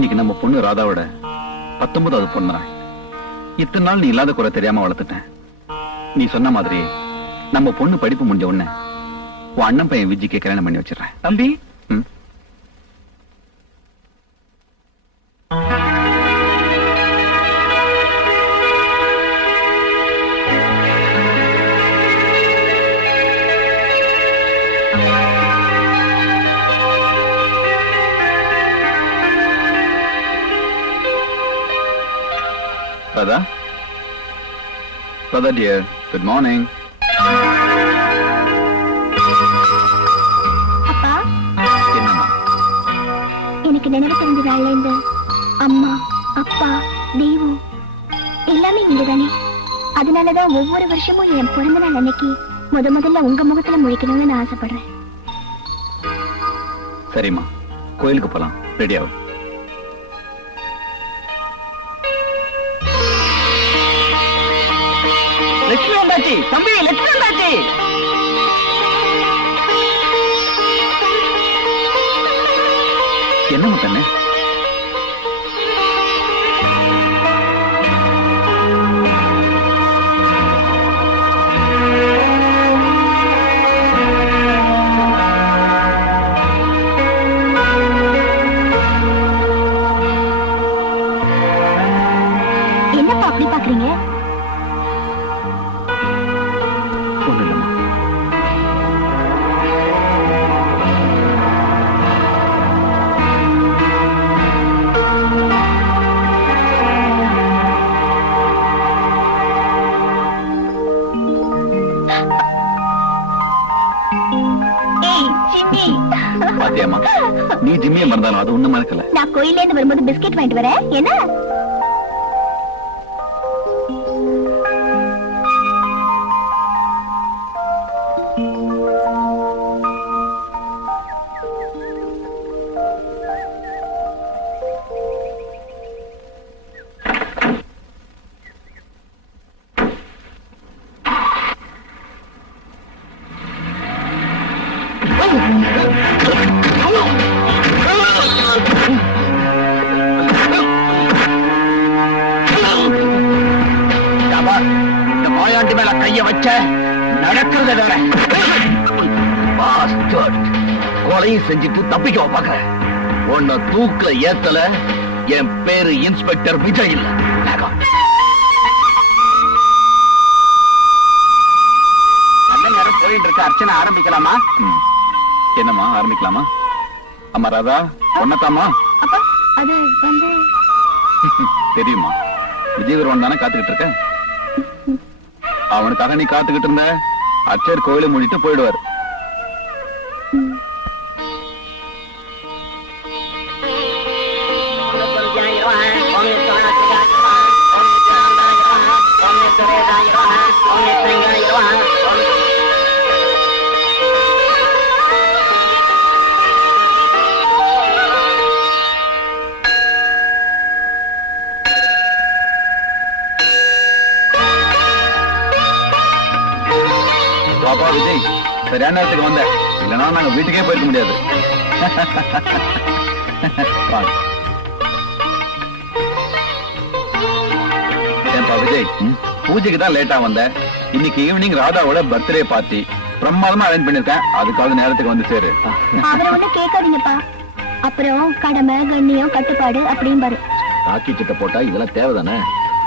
இன்னைக்கு நம்ம பொண்ணு ராதாவோட 19வது பொண்ணு நாள். இத்தனை நாள் நீ இல்லாத குறை தெரியாம வளர்த்துட்டேன். நீ சொன்ன மாதிரி நம்ம பொண்ணு படிப்பு முடிஞ்ச உடனே உன் அண்ணன் பையன் விஜய்க்கு கல்யாணம் பண்ணி வச்சிடறேன். தம்பி, Radha? Radha dear, good morning. அப்பா, என்னம்மா? எனக்கு நினைவு தெரிஞ்ச நாள்ல இருந்து அம்மா, அப்பா, தெய்வம் எல்லாமே இங்கதானே. அதனாலதான் ஒவ்வொரு வருஷமும் என் பிறந்த நாள் அன்னைக்கு முதல்ல உங்க முகத்துல முழிக்கணும்னு நான் ஆசைப்படுறேன். சரிம்மா, கோயிலுக்கு போலாம். ரெடி ஆகும். லட்சுமி வந்தாச்சு. தம்பி, லட்சுமி வந்தாச்சு. என்னம்மா தண்ணே? என்னப்பா அப்படி பாக்குறீங்க? ஒண்ணு இல்லம்மா. ஏய், சின்னி. பாத்தியாம்மா, நீ ஜிம்மியை மறந்தாலும் அது ஒண்ணு மறக்கல. நான் கோயில்ல இருந்து வரும்போது பிஸ்கெட் வாங்கிட்டு வரேன். என்ன? இந்த மாயாண்டி மேல கைய வச்ச நடக்கிறது வேற. கொலையும் செஞ்சுட்டு தப்பிக்க பாக்குற. உன்னை தூக்க ஏத்தல. என் பேரு இன்ஸ்பெக்டர் விஜய் இல்ல. நல்ல நேரம் போயிட்டு இருக்க. அர்ச்சனை ஆரம்பிக்கலாமா? என்னம்மா, ஆரம்பிக்கலாமா? அம்மா ராதா, பொண்ணத்தாமா? அப்பா, அது வந்து தெரியுமா, விஜய் வருவான் தானே காத்துக்கிட்டு இருக்க. அவனுக்காக நீ காத்துக்கிட்டு இருந்த. அச்சர் கோயிலை மூடிட்டு போயிடுவார். பாப்பா விஜய், சரியான நேரத்துக்கு வந்த. இல்லைன்னா நாங்க வீட்டுக்கே போயிருக்க முடியாது. வாங்க. ஏன்பா விஜய், பூஜைக்கு தான் லேட்டா வந்த. இன்னைக்கு ஈவினிங் ராதாவோட பர்த்டே பார்ட்டி பிரமாதமா அரேஞ்ச் பண்ணிருக்கேன். அதுக்காக நேரத்துக்கு வந்து சேரு. அவரை ஒண்ணு கேட்காதீங்கப்பா. அப்புறம் கடமை, கண்ணியம், கட்டுப்பாடு அப்படின்னு பாரு. காக்கி சட்டை போட்டா இதெல்லாம் தேவைதானே?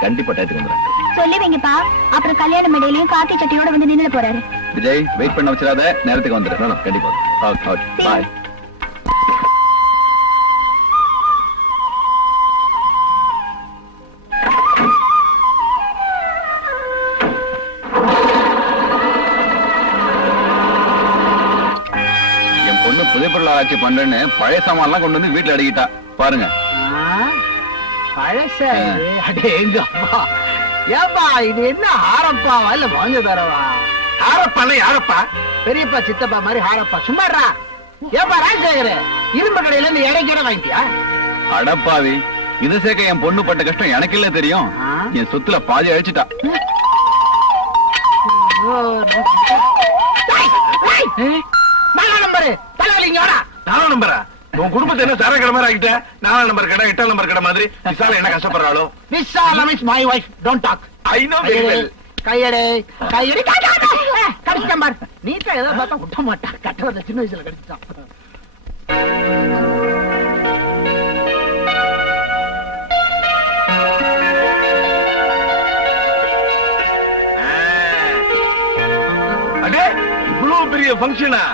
கண்டிப்பா டயத்துக்கு வந்துடுறேன். சொல்லி வைங்கப்பா. அப்புறம் கல்யாண மேடையிலயும் காக்கி சட்டையோட வந்து நின்று போறாரு. விஜய், வெயிட் பண்ண வச்சிடாத. நேரத்துக்கு வந்துடுறேன். கண்டிப்பா. பாய். என் பொண்ணு புதிய பொருள் ஆராய்ச்சி பண்றேன்னு பழைய சாமான்லாம் கொண்டு வந்து வீட்டுல அடக்கிட்டா பாருங்க. பழசா இது? அடே எங்க அப்பா. ஏப்பா, இது என்ன ஹாரப்பாவா இல்ல வாங்க தரவா? ஹாரப்பால யாரப்பா? பெரியப்பா சித்தப்பா மாதிரி ஹாரப்பா. சும்மாடா. ஏப்பா ராஜசேகர், இரும்பு கடையில இருந்து இடைக்கிற வாங்கிட்டியா? அடப்பாவி, இது சேர்க்க என் பொண்ணு பட்ட கஷ்டம் எனக்கு இல்ல தெரியும். என் சொத்துல பாதி அழிச்சிட்டா. நம்பரு தலைவலிங்க வாடா. நம்பரா? உன் குடும்பத்தை என்ன தர கடை மாதிரி ஆகிட்ட? 4 நம்பர் கடை 8 நம்பர் கடை மாதிரி விசால என்ன கஷ்டப்படுறாளோ? Visalam is my wife, don't talk. I know very well. கையடே கையடி கடிச்சிட்டான் பாரு. நீட்டா ஏதோ பார்த்தா விட்ட மாட்டான். கட்டவத சின்ன வயசுல கடிச்சிட்டான். அடே இவ்வளவு பெரிய ஃபங்க்ஷனா?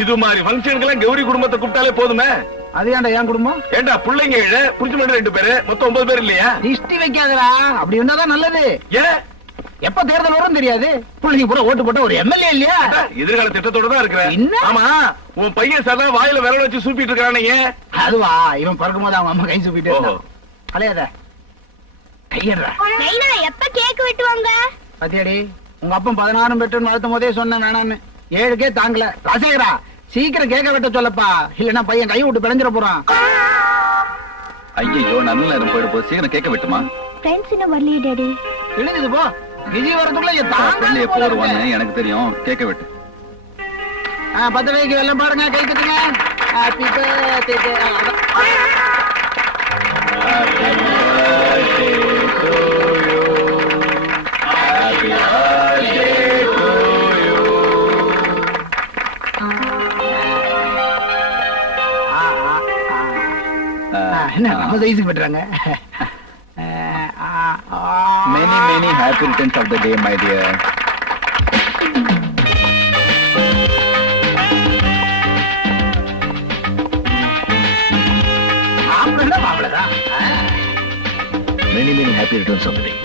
இது மாதிரி ஃபங்க்ஷனுக்கெல்லாம் கௌரி குடும்பத்தை கூப்பிட்டாலே போதுமே. அது ஏன்டா என் குடும்பம்? ஏண்டா பிள்ளைங்க 7, புரிஞ்சு மட்டும் 2 பேரு, மொத்தம் 9 பேர் இல்லையா? திஷ்டி வைக்காதடா. அப்படி இருந்தாதான் நல்லது. ஏன் எப்ப தேர்தல் வரும் தெரியாது. பிள்ளைங்க பூரா ஓட்டு போட்ட ஒரு எம்எல்ஏ இல்லையா? எதிர்கால திட்டத்தோட தான் இருக்கிறேன். என்ன? ஆமா, உன் பையன் சதா வாயில விரல வச்சு சூப்பிட்டு இருக்கானே. அதுவா, இவன் பிறக்கும் போது அவங்க அம்மா கை சூப்பிட்டு ஓஹோ. அலையாத கையடுறா. எப்ப கேக் வெட்டுவாங்க? பத்தியாடி, உங்க அப்பன் 16 பெற்றுன்னு வளர்த்தும் போதே சொன்னேன் வேணான்னு. 7க்கே தாங்கல. ராசேகரா, சீக்கிரம் கேட்க வெட்ட சொல்லப்பா, இல்லன்னா பையன் கை விட்டு பிழைஞ்சிட போறான். ஐயோ நல்ல நேரம் போயிடு போ, சீக்கிரம் கேட்க விட்டுமா. ஃப்ரெண்ட்ஸ் இன்னும் வரலையே டாடி. இழுங்குது போ. விஜய் வரதுக்குள்ள என் ஃப்ரெண்ட் எப்போ வருவான்னு தாங்க. எனக்கு தெரியும், கேட்க விட்டு. 10 வயக்கு வெள்ளம் பாருங்க, கை கட்டுங்க. Happy birthday. என்ன நம்ம சைஸுக்கு பெற்றாங்க. Many happy returns of the day, my dear. மாப்பிள்ளதான். Many happy returns of the day.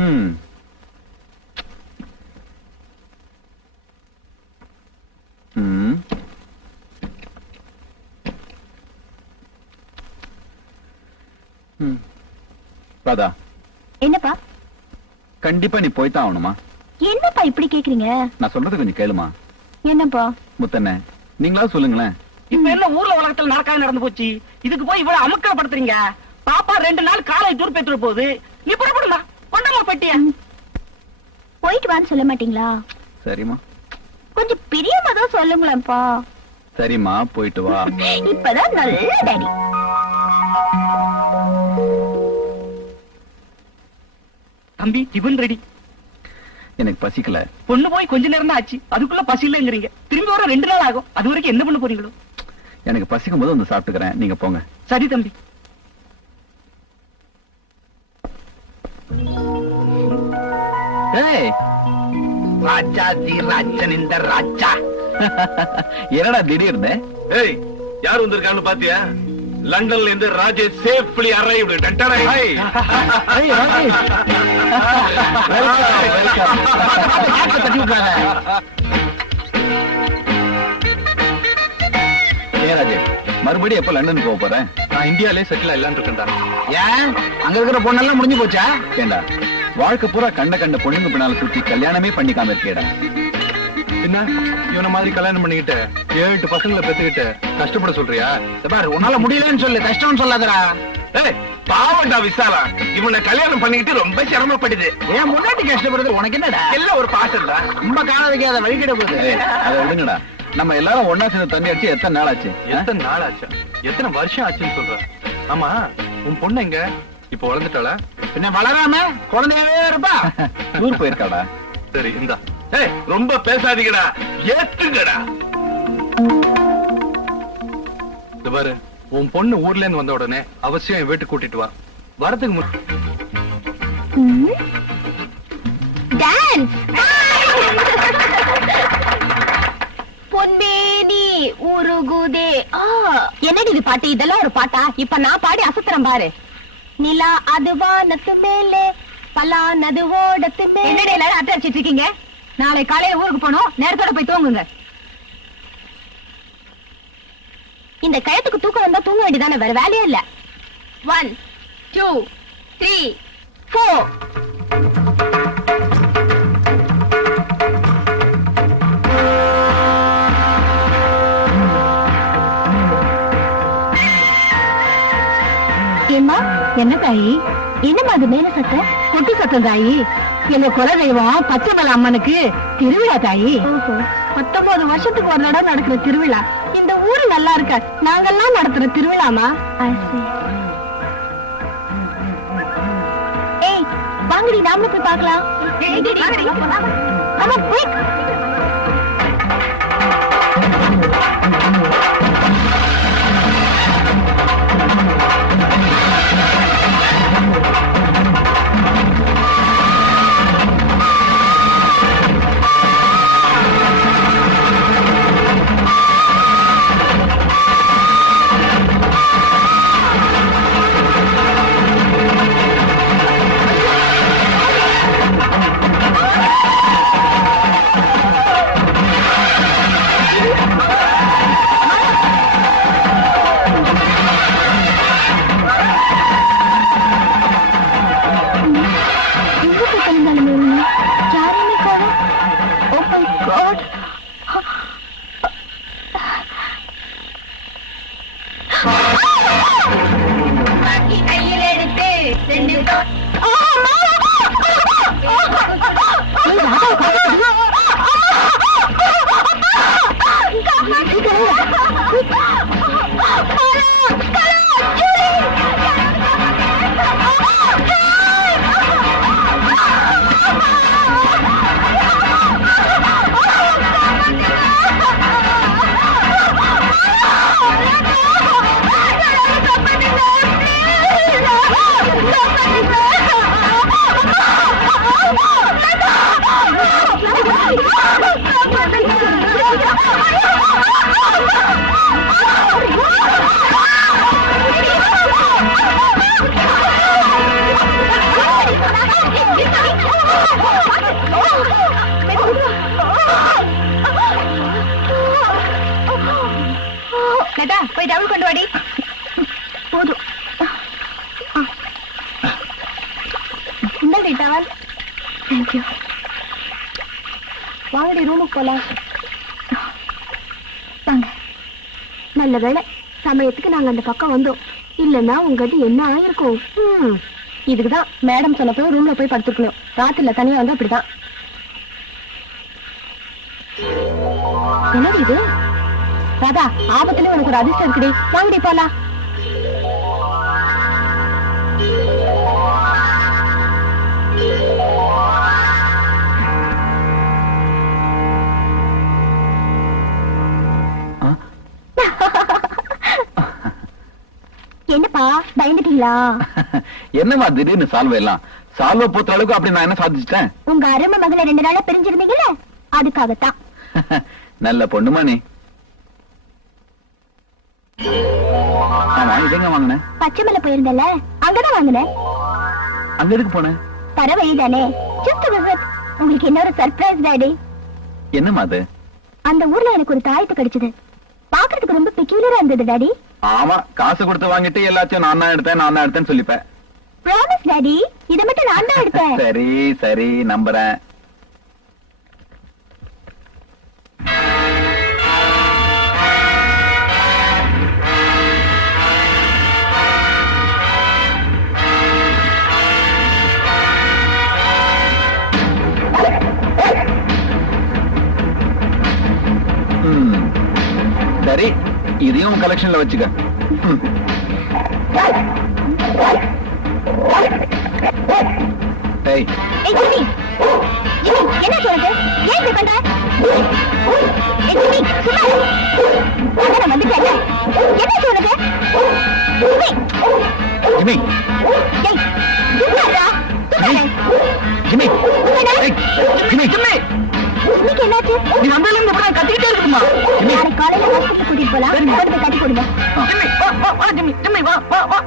ம். ம். ம். ராதா, என்னப்பா கண்டிப்பா நீ போய்தான் ஆகணுமா? என்னப்பா இப்படி கேக்குறீங்க? நான் சொல்றது கொஞ்சம் கேளுமா. என்னப்பா? முத்தண்ணே, நீங்களா சொல்லுங்களேன். இப்ப என்ன ஊர்ல உலகத்துல நடக்காது நடந்து போச்சு. இதுக்கு போய் இவ்வளவு அமுக்கப்படுத்துறீங்க. பாப்பா 2 நாள் காலை டூர் போயிட்டு போகுது. நீ புறப்படுமா? கொண்டமா பெட்டியா? போயிட்டு வான்னு சொல்ல மாட்டீங்களா? சரிம்மா. கொஞ்சம் பிரியமா தான் சொல்லுங்களேன்ப்பா. சரிம்மா, போயிட்டு வா. இப்பதான் நல்ல டாடி. தம்பி டிபன் ரெடி. எனக்கு பசிக்கல. பொண்ணு போய் கொஞ்ச நேரம் தான் ஆச்சு, அதுக்குள்ள பசி இல்லங்கிறீங்க. திரும்பி வர 2 நாள் ஆகும். அது வரைக்கும் என்ன பண்ண போறீங்களோ? எனக்கு பசிக்கும் போது வந்து சாப்பிட்டுக்கிறேன், நீங்க போங்க. சரி தம்பி. ஏய், ராஜா தி ராஜன் இந்த ராஜா. என்னடா திடீர்னு? ஏய், யார் வந்திருக்கான்னு பாத்தியா? லண்டன்ல இருந்து ராஜேஷ் சேஃப்லி அரைவ்டு. டட்டடா ஹை. ஏய், ராஜேஷ். தட்டி விட்டாங்க. ஏன் ராஜேஷ், மறுபடியும் எப்ப லண்டன் போக போறேன்? நான் இந்தியாலே செட்டில் ஆயிடலாம்னு இருக்கேன்டா. ஏன் அங்க இருக்கிற பொண்ணெல்லாம் முடிஞ்சு போச்சா? ஏண்டா, வாழ்க்கை பூரா கண்ட பொண்ணுங்க பின்னால சுத்தி கல்யாணமே பண்ணிக்காம இருக்கேடா. என்ன இவன மாதிரி கல்யாணம் பண்ணிக்கிட்டு 7-8 பசங்களை பெத்துக்கிட்டு கஷ்டப்பட சொல்றியா? பாரு, உன்னால முடியலன்னு சொல்லு, கஷ்டம்னு சொல்லாதடா. ஏய், பாவண்டா விசாலா. இவனை கல்யாணம் பண்ணிக்கிட்டு ரொம்ப சிரமப்படுது. ஏன் முன்னாடி கஷ்டப்படுறது உனக்கு என்னடா? எல்லாம் ஒரு பாசம்டா. ரொம்ப காணதுக்கு அதை வழிகிட போகுது. ஏய், அதை விடுங்கடா. நம்ம எல்லாரும் ஒன்னா சேர்ந்து தண்ணி அடிச்சு எத்தனை நாள் ஆச்சு? எத்தனை நாள் ஆச்சு? எத்தனை வருஷம் ஆச்சுன்னு சொல்ற? ஆமா, உன் பொண்ணு எங்க? இப்ப வளர்ந்துட்டாளா? பின்ன வளராம குழந்தையாவே இருப்பா. டூர் போயிருக்காடா. சரி, இந்தா. ஏய், ரொம்ப பேசாதீங்கடா, ஏத்துங்கடா. இது பாரு, உன் பொண்ணு ஊர்ல இருந்து வந்த உடனே அவசியம் என் வீட்டுக்கு கூட்டிட்டு வா. வரதுக்கு டான்ஸ். பொன்மேனி உருகுதே. என்னடி இது பாட்டு? இதெல்லாம் ஒரு பாட்டா? இப்ப நான் பாடி அசத்துறேன் பாரு. நிலா அது வானத்து மேலே, பலானது ஓடத்து மேலே. என்னடி எல்லாரும் அட்டை அடிச்சிட்டு இருக்கீங்க? நாளை காலையில ஊருக்கு போனோம், நேரத்தோட போய் தூங்குங்க. இந்த கயத்துக்கு தூக்கம் வந்தா தூங்க வேண்டியதானே, வேற வேலையே இல்ல. 1 2 3 4. ஏம்மா, என்ன தாயி? என்னம்மா அது மேல சத்தம்? கொட்டு சத்தம் தாயி. எங்க குலதெய்வம் பச்சைமலை அம்மனுக்கு திருவிழா தாயி. 19 வருஷத்துக்கு ஒரு தடவை நடக்கிற திருவிழா. இந்த ஊரு நல்லா இருக்க, நாங்கெல்லாம் நடத்துற திருவிழாமா? ஏய், வாங்கடி, நாமளும் போய் பார்க்கலாம். ஆமா, போய். போய் டவுல் கொண்டு வாடி. போதும். இந்த டவல். தேங்க்யூ. வாங்கடி ரூமுக்கு போலாம். வாங்க. நல்ல வேளை சமயத்துக்கு நாங்க அந்த பக்கம் வந்தோம். இல்லன்னா உங்ககிட்ட என்ன ஆயிருக்கும். இதுக்குதான் மேடம் சொன்னப்போ ரூம்ல போய் படுத்துக்கணும். ராத்திரில தனியா வந்து அப்படிதான். என்னது இது? ராதா, ஆபத்துல உனக்கு ஒரு அதிர்ஷ்டம் இருக்குடி. வாங்கடி போலாம். என்னப்பா பயந்துட்டீங்களா? என்னமா திடீர்னு சால்வை எல்லாம்? சால்வை பொறுத்த அளவுக்கு அப்படி நான் என்ன சாதிச்சிட்டேன்? உங்க அருமை மகளை 2 நாளா பிரிஞ்சிருந்தீங்கல்ல, அதுக்காகத்தான். நல்ல பொண்ணுமா நீ. எங்க வாங்கினேன்? பச்சைமலை போயிருந்தல, அங்கதான் வாங்கினேன். அங்க எதுக்கு போனேன்? தர வழிதானே. Just a visit. உங்களுக்கு இன்னொரு சர்ப்ரைஸ் டாடி. என்னமா அது? அந்த ஊர்ல எனக்கு ஒரு தாயத்து கிடைச்சது. பாக்குறதுக்கு ரொம்ப பெக்யூலரா இருந்தது டாடி. ஆமா, காசு கொடுத்து வாங்கிட்டு எல்லாத்தையும் நான் தான் எடுத்தேன்னு சொல்லிப்பேன். ப்ராமிஸ் டாடி, இதை மட்டும் நான் தான் எடுத்தேன். சரி சரி, நம்புறேன். சரி, இதையும் கலெக்ஷன்ல வச்சுக்க. ஏய் ஜிம்மி, ஜிம்மி என்ன சொல்றது? ஏன் இப்படி பண்ற? ஏய் ஜிம்மி, சும்மா இரு. நான் வந்துட்டேன். என்ன சொல்றது? ஜிம்மி, ஏய் சும்மாடா. ஜிம்மி, ஏய் ஜிம்மி, ஜிம்மி, இன்னைக்கு என்னாச்சு? நீ வந்ததுல இருந்து இப்படி கத்திக்கிட்டே இருக்குமா? நாளைக்கு காலையில ஹாஸ்பிட்டல் கூட்டிட்டு போலாம். கொண்டு போய் கட்டி கொடுங்க. ஜிம்மி வா வா வா ஜிம்மி, ஜிம்மி வா வா வா.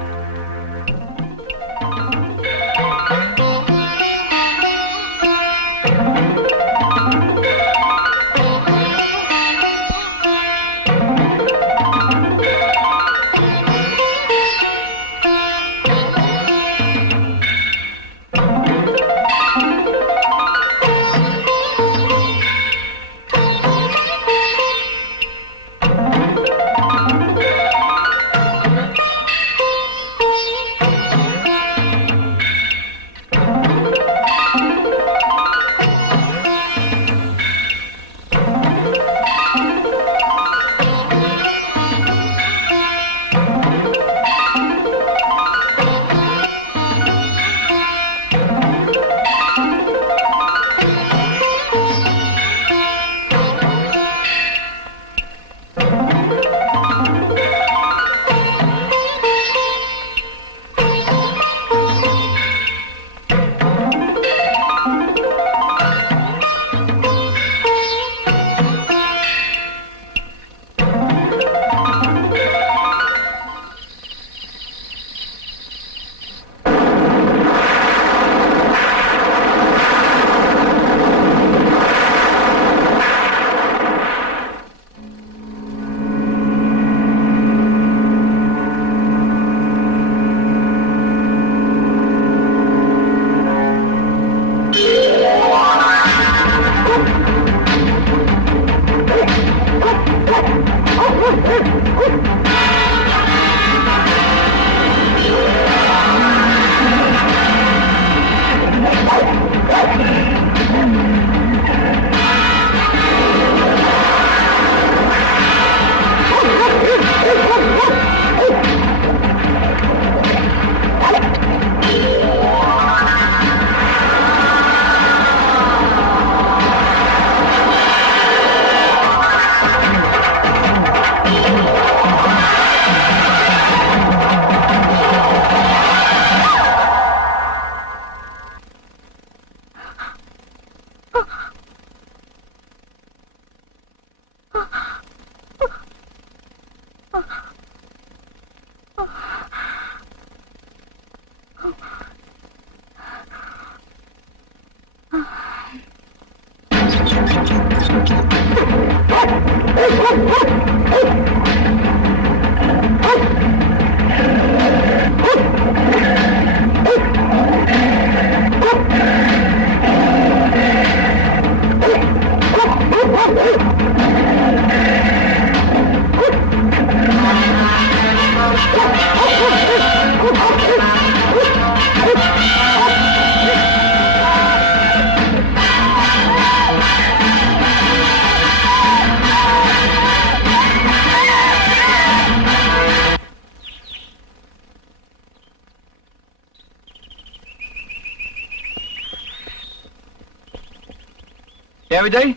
ஏ விஜய்,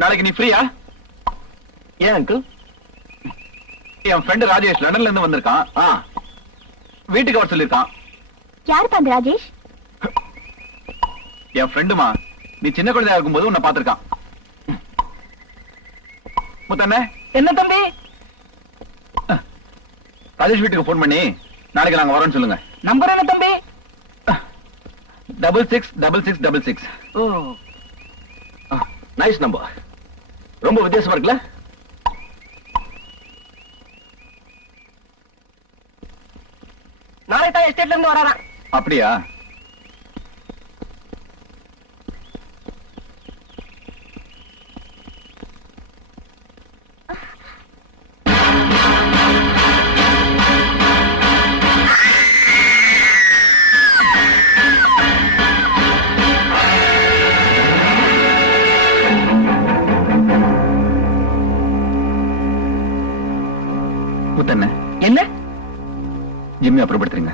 நாளைக்கு நீ ஃப்ரீயா? ஏன் அங்கிள்? என் ஃப்ரெண்ட் ராஜேஷ் லண்டன்ல இருந்து வந்திருக்கான். வீட்டுக்கு வர சொல்லிருக்கான். யாருப்பா அந்த ராஜேஷ்? என் ஃப்ரெண்டுமா, நீ சின்ன குழந்தையா இருக்கும்போது உன்னை பார்த்திருக்கான். முத்தண்ணே, என்ன தம்பி? ராஜேஷ் வீட்டுக்கு போன் பண்ணி நாளைக்கு நாங்க வரோம்னு சொல்லுங்க. நம்பர் என்ன தம்பி? 666666. Nice number. ரொம்ப வித்தியாசமா இருக்குல்ல? நாளை தான் எஸ்டேட்ல இருந்து வராராம். அப்படியா? முத்தண்ணே, என்ன? ஜிம்மி அப்புறப்படுத்துறீங்க.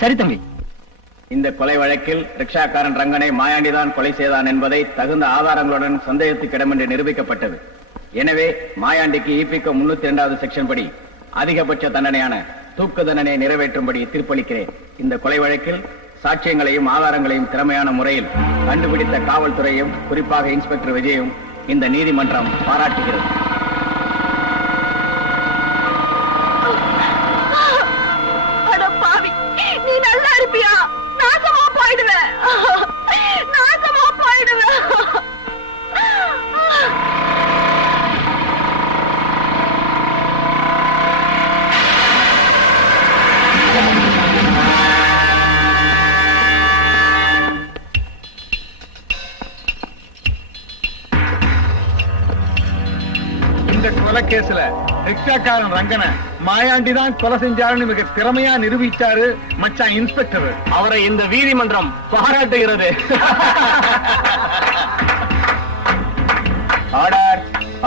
சரி தம்பி. இந்த கொலை வழக்கில் ரிக்ஷாக்காரன் ரங்கனை மாயாண்டிதான் கொலை செய்தான் என்பதை தகுந்த ஆதாரங்களுடன் சந்தேகத்துக்கிடமின்றி நிரூபிக்கப்பட்டது. எனவே மாயாண்டிக்கு ஈபிகோ 302வது செக்ஷன் படி அதிகபட்ச தண்டனையான தூக்கு தண்டனை நிறைவேற்றும்படி தீர்ப்பளிக்கிறேன். இந்த கொலை வழக்கில் சாட்சியங்களையும் ஆதாரங்களையும் திறமையான முறையில் கண்டுபிடித்த காவல்துறையும் குறிப்பாக இன்ஸ்பெக்டர் விஜயும் இந்த நீதிமன்றம் பாராட்டுகிறது. நீ நல்லா இருப்பியா? நாசமா போயிடுவேன், நாசமா போயிடுவேன். இந்த கொலை கேஸ்ல ரிக்ஷாக்காரன் ரங்கனை மாயாண்டி தான் கொலை செஞ்சாருன்னு மிக திறமையா நிரூபிச்சாரு மச்சான் இன்ஸ்பெக்டர். அவரை இந்த நீதிமன்றம் பாராட்டுகிறது. Order,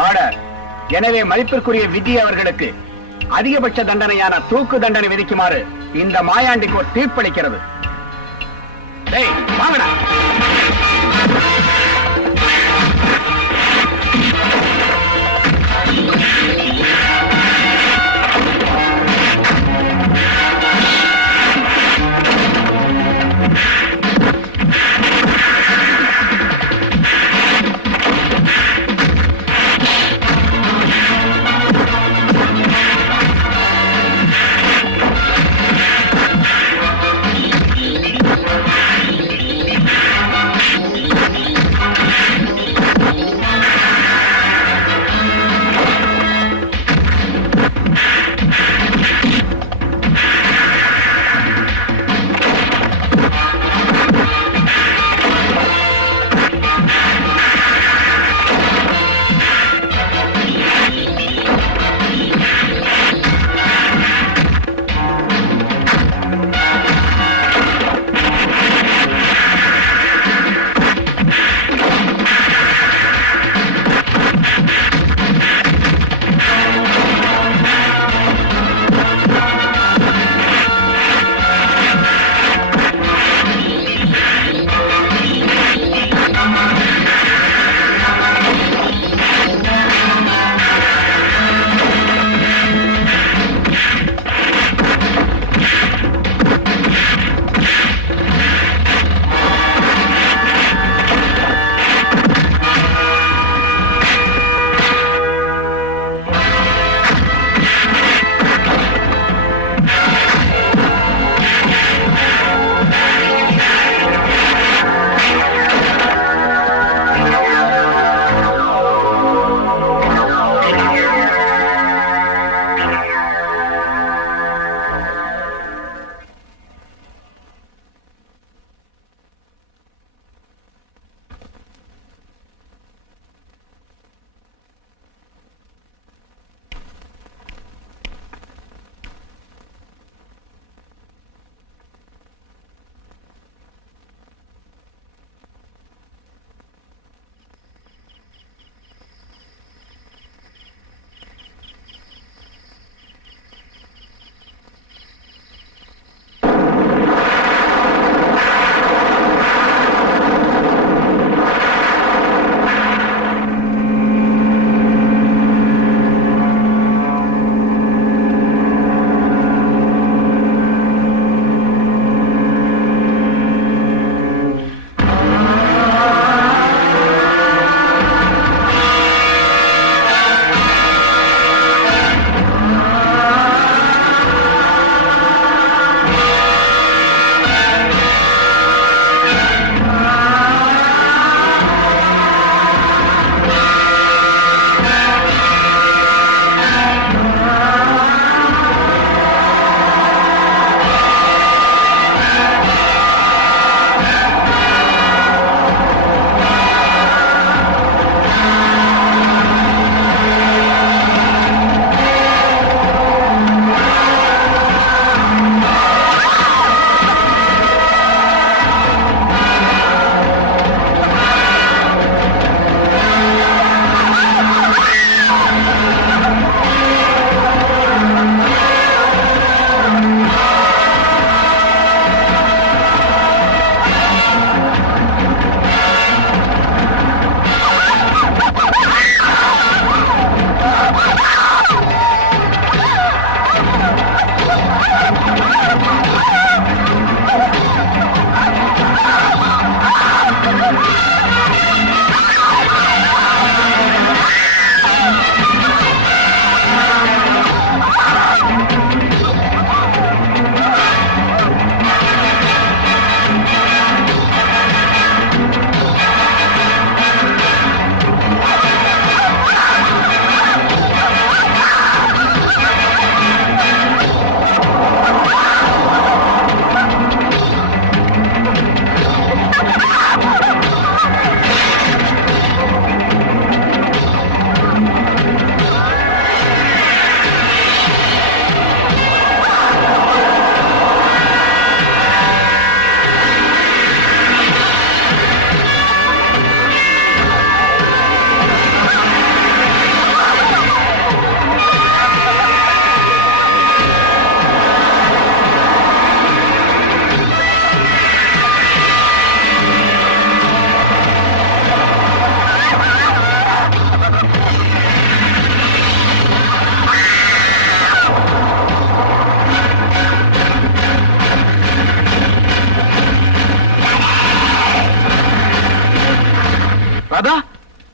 order. எனவே மதிப்பிற்குரிய விதி அவர்களுக்கு அதிகபட்ச தண்டனையான தூக்கு தண்டனை விதிக்குமாறு இந்த மாயாண்டி கோர்ட் தீர்ப்பளிக்கிறது. டேய் வாங்கடா.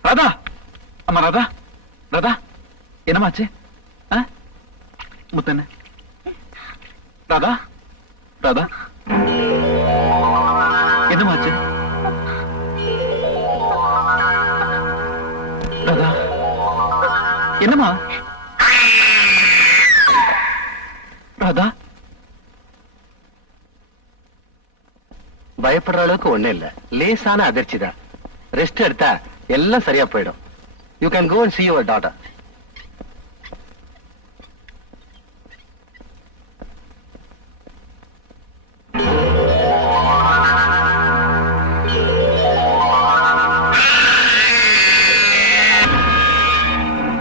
ராதா, அம்மா ராதா, ராதா, என்னமாச்சு? முத்தண்ண, ராதா, ராதா, என்னமாச்சு? ராதா, என்னமா? ராதா, பயப்படுற அளவுக்கு ஒண்ணு இல்ல, லேசான அதிர்ச்சி தான். ரெஸ்ட் எடுத்தா எல்லாம் சரியா போயிடும். You can go and see your daughter.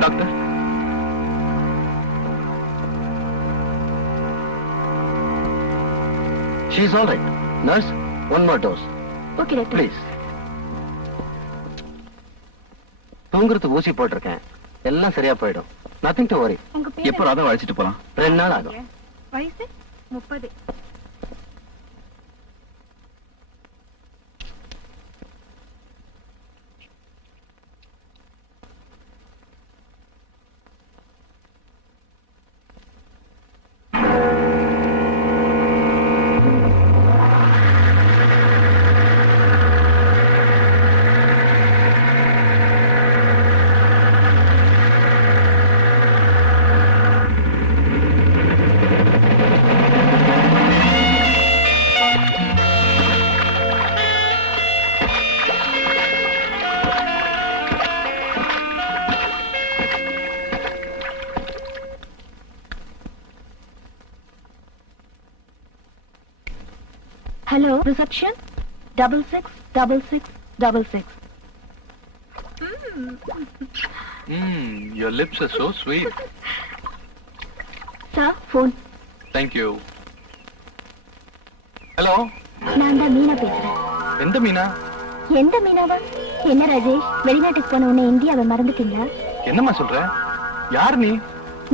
Doctor, She is all right. Nurse, one more dose. Okay doctor. Please. தூங்குறதுக்கு ஊசி போட்டிருக்கேன், எல்லாம் சரியா போயிடும். Nothing to worry. உங்க பேர் எப்போ ராதா அழைச்சிட்டு போலாம்? 2 நாள் ஆகும். வயசு 30. Hello, reception. 666666. Your lips are so sweet. Sir, phone. Thank you. Hello, நான் தான் மீனா பேசுறேன். எந்த மீனா? எந்த மீனாவா? என்ன ராஜேஷ், வெளிநாட்டுக்கு போன உடனே இந்தியாவை மறந்துட்டீங்களா? என்னம்மா சொல்ற? யார் நீ?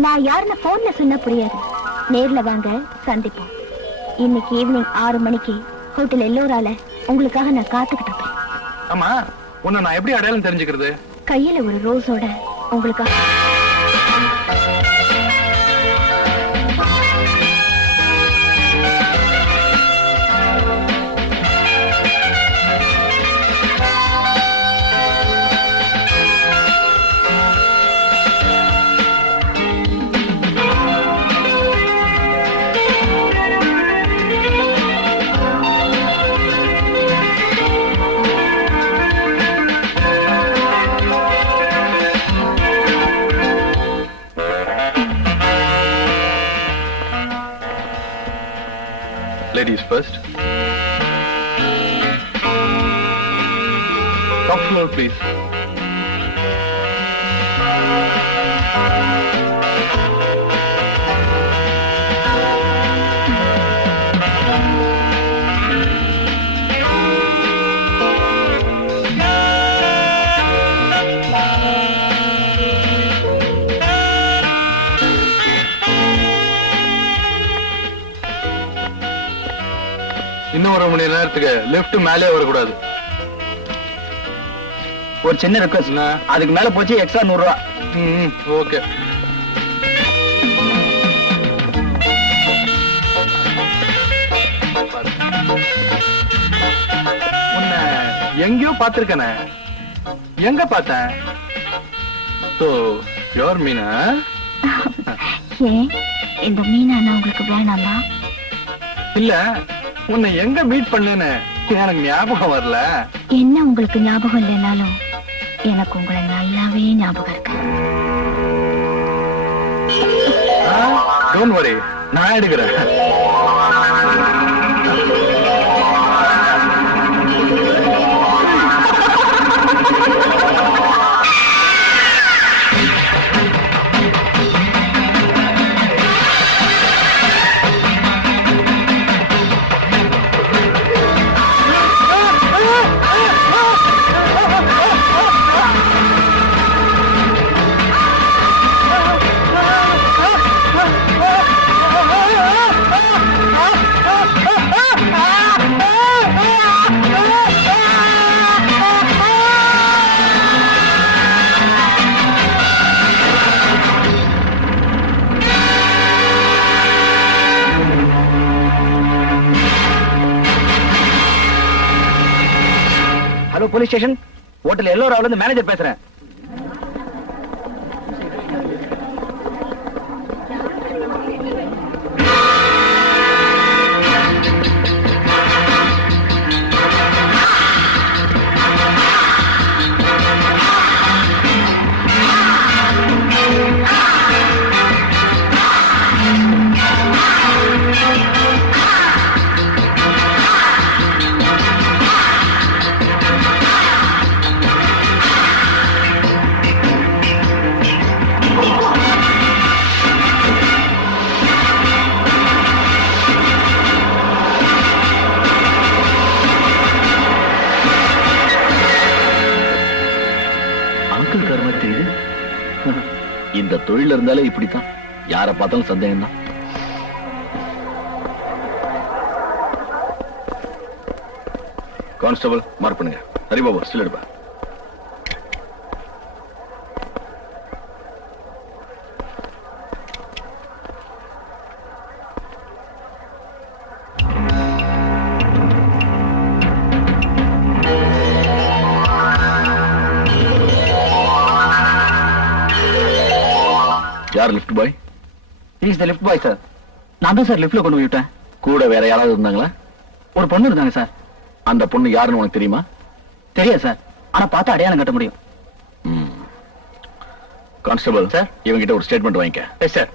நான் யாருன்னு போன்ல சொன்னா புரியாது. நேர்ல வாங்க, சந்திப்போம். இன்னைக்கு ஈவினிங் 6 மணிக்கு ஹோட்டல் எல்லோரால உங்களுக்காக நான் காத்துக்கிட்டு இருக்கேன். ஆமா, உன்னை நான் எப்படி அடையாளம் தெரிஞ்சுக்கிறது? கையில ஒரு ரோஸோட உங்களுக்காக. Ladies first. Top floor, please. இன்னும் 1 மணி நேரத்துக்கு லெஃப்ட் மேலே வரக்கூடாது. ஒரு சின்ன ரெக்வஸ்ட், அதுக்கு மேல போச்சு எக்ஸ்ட்ரா 100 ரூபா. ஓகே. உன்னை எங்கேயோ பார்த்திருக்கனே, எங்க பார்த்தேன்? So, you're Meena? ஏன் இந்த மீனா உங்களுக்கு வேணாமா? இல்ல, உன்னை எங்க மீட் பண்ணேன்னு எனக்கு ஞாபகம் வரல. என்ன உங்களுக்கு ஞாபகம் இல்லைனாலும் எனக்கு உங்களை நல்லாவே ஞாபகம் இருக்கு. டோன்ட் வரி, நான் எடுக்கிறேன். Police station. ஹோட்டல் எல்லோராவுல இருந்து மேனேஜர் பேசுறேன். அங்கிள் கர்மா தெரியுது. இந்த தொழில இருந்தாலே இப்படித்தான், யார பார்த்தாலும் சந்தேகம் தான். கான்ஸ்டபிள் மார்க் பண்ணுங்க. ஹரிபாபு ஸ்டில் எடுப்பா. யார் lift bye? Is the lift bye sir. நான் தான் சார் லிஃப்ட்ல கொண்டு போய் விட்டேன். கூட வேற யாராவது இருந்தாங்களா? ஒரு பொண்ணு இருந்தாங்க சார். அந்த பொண்ணு யாருன்னு உனக்கு தெரியுமா? தெரியாது சார், ஆனா பார்த்தா அடையாளம் கட்ட முடியும். கான்ஸ்டபிள் சார், இவங்கிட்ட ஒரு ஸ்டேட்மெண்ட் வாங்கிக்க. Yes sir.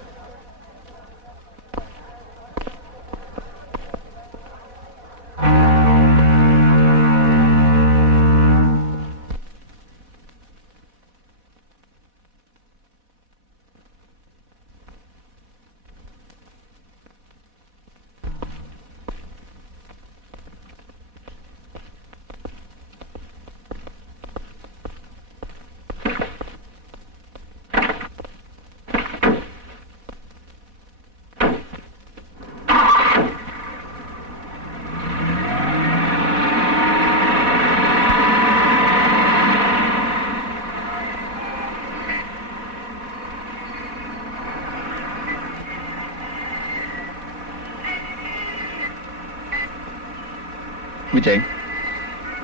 விஜய்,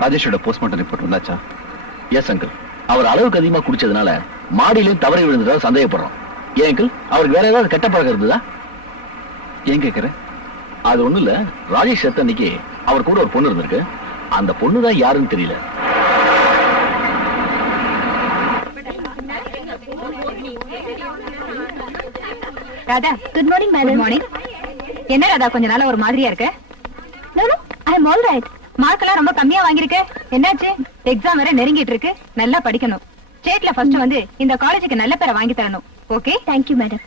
ராஜேஷோட போஸ்ட்மார்ட்டம் ரிப்போர்ட் வந்தாச்சா? Yes uncle. அவர் அளவுக்கு அதிகமா குடிச்சதுனால மாடியிலும் தவறி விழுந்ததாக சந்தேகப்படுறோம். ஏன் அங்கிள், அவருக்கு வேற ஏதாவது கெட்ட பழக்கம் இருந்ததா? ஏன் கேக்குற? அது ஒண்ணு இல்ல, ராஜேஷ் செத்த அன்னைக்கு அவர் கூட ஒரு பொண்ணு இருந்திருக்கு. அந்த பொண்ணு தான் யாருன்னு தெரியல. Radha, good morning madam. Good morning. என்ன ராதா, கொஞ்ச நாளா ஒரு மாதிரியா இருக்க? நோ நோ, ஐ அம் ஆல் ரைட். மார்க் எல்லாம் ரொம்ப கம்மியா வாங்கிருக்க. என்னாச்சு? எக்ஸாம் வேற நெருங்கிட்டு இருக்கு. நல்லா படிக்கணும். ஸ்டேட்ல ஃபர்ஸ்ட் வந்து இந்த காலேஜுக்கு நல்ல பேரை வாங்கி தரணும். Okay? Thank you madam.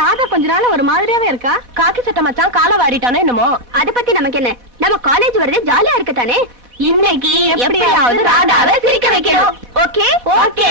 Radha கொஞ்ச நாள் ஒரு மாதிரியாவே இருக்கா. காக்கி சட்டை மச்சான் கால வாரிட்டானோ என்னமோ. அத பத்தி நமக்கு என்ன? நம்ம காலேஜ் வரது ஜாலியா இருக்கத்தானே. இன்னைக்கு எப்படியாவது ராதாவை சிரிக்க வைக்கணும். Okay okay.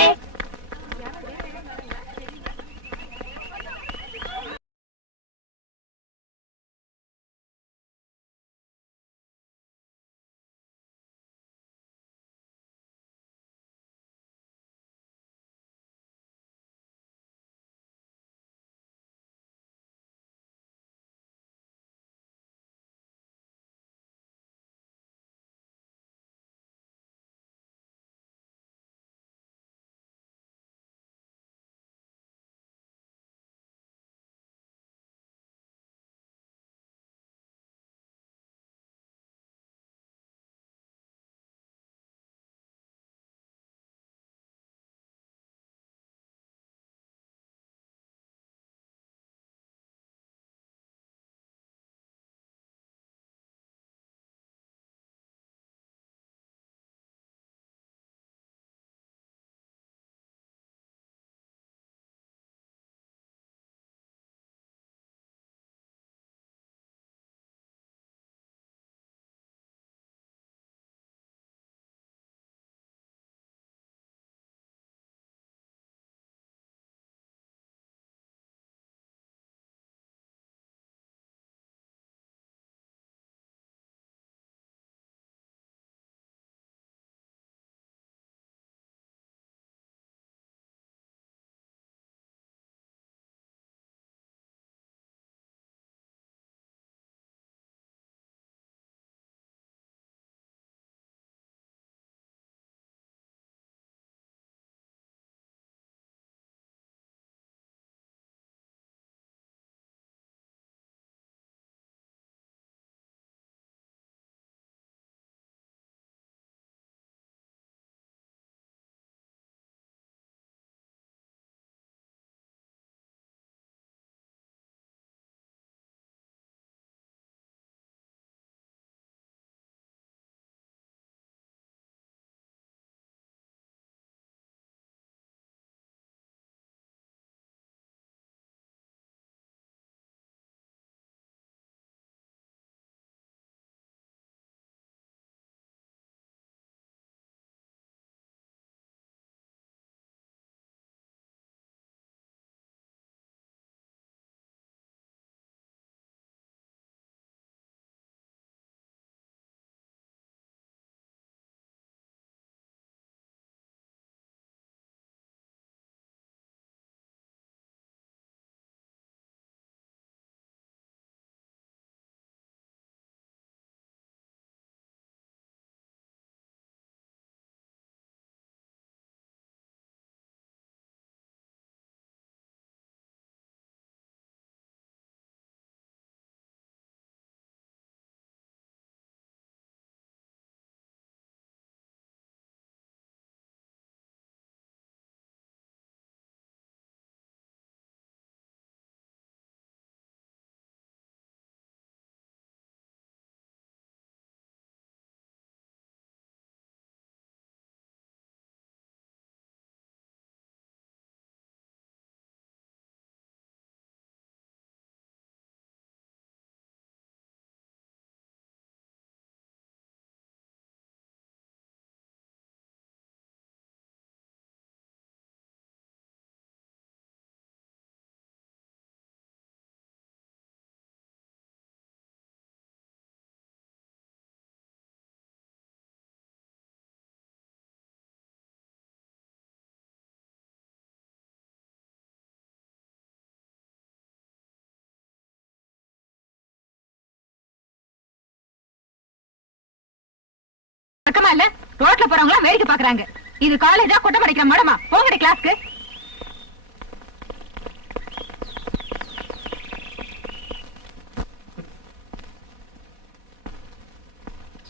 ரோட்ல போறவங்க வேடிக்கை பாக்குறாங்க. இது காலேஜா கொட்டை படிக்கிற மடமா? போங்கடி கிளாஸ்க்கு.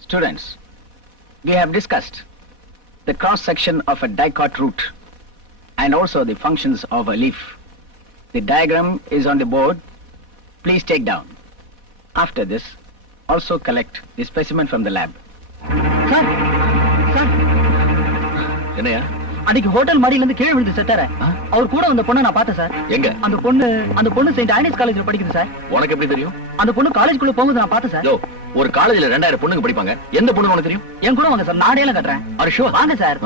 Students, we have discussed the cross section of a dicot root and also the functions of a leaf. The diagram is on the board. Please take down. After this, also collect the specimen from the lab. Sir sir, என்னையா? அன்னைக்கு hotel மாடியில இருந்து கீழே விழுந்து செத்தார. அவர் கூட வந்த பொண்ணை நான் பார்த்தேன் சார். எங்க? அந்த பொண்ணு செயின்ட் ஆனிஸ் காலேஜ்ல படிக்குது சார். உனக்கு எப்படி தெரியும்? அந்த பொண்ணு காலேஜ்குள்ள போகுது நான் பார்த்தேன் சார். யோ, ஒரு காலேஜ்ல 2000 பொண்ணுங்க படிப்பாங்க. எந்த பொண்ணு உனக்கு தெரியும்? என் கூட வாங்க சார், நான் அடையாளம் கட்டுறேன். Are you sure? வாங்க சார்.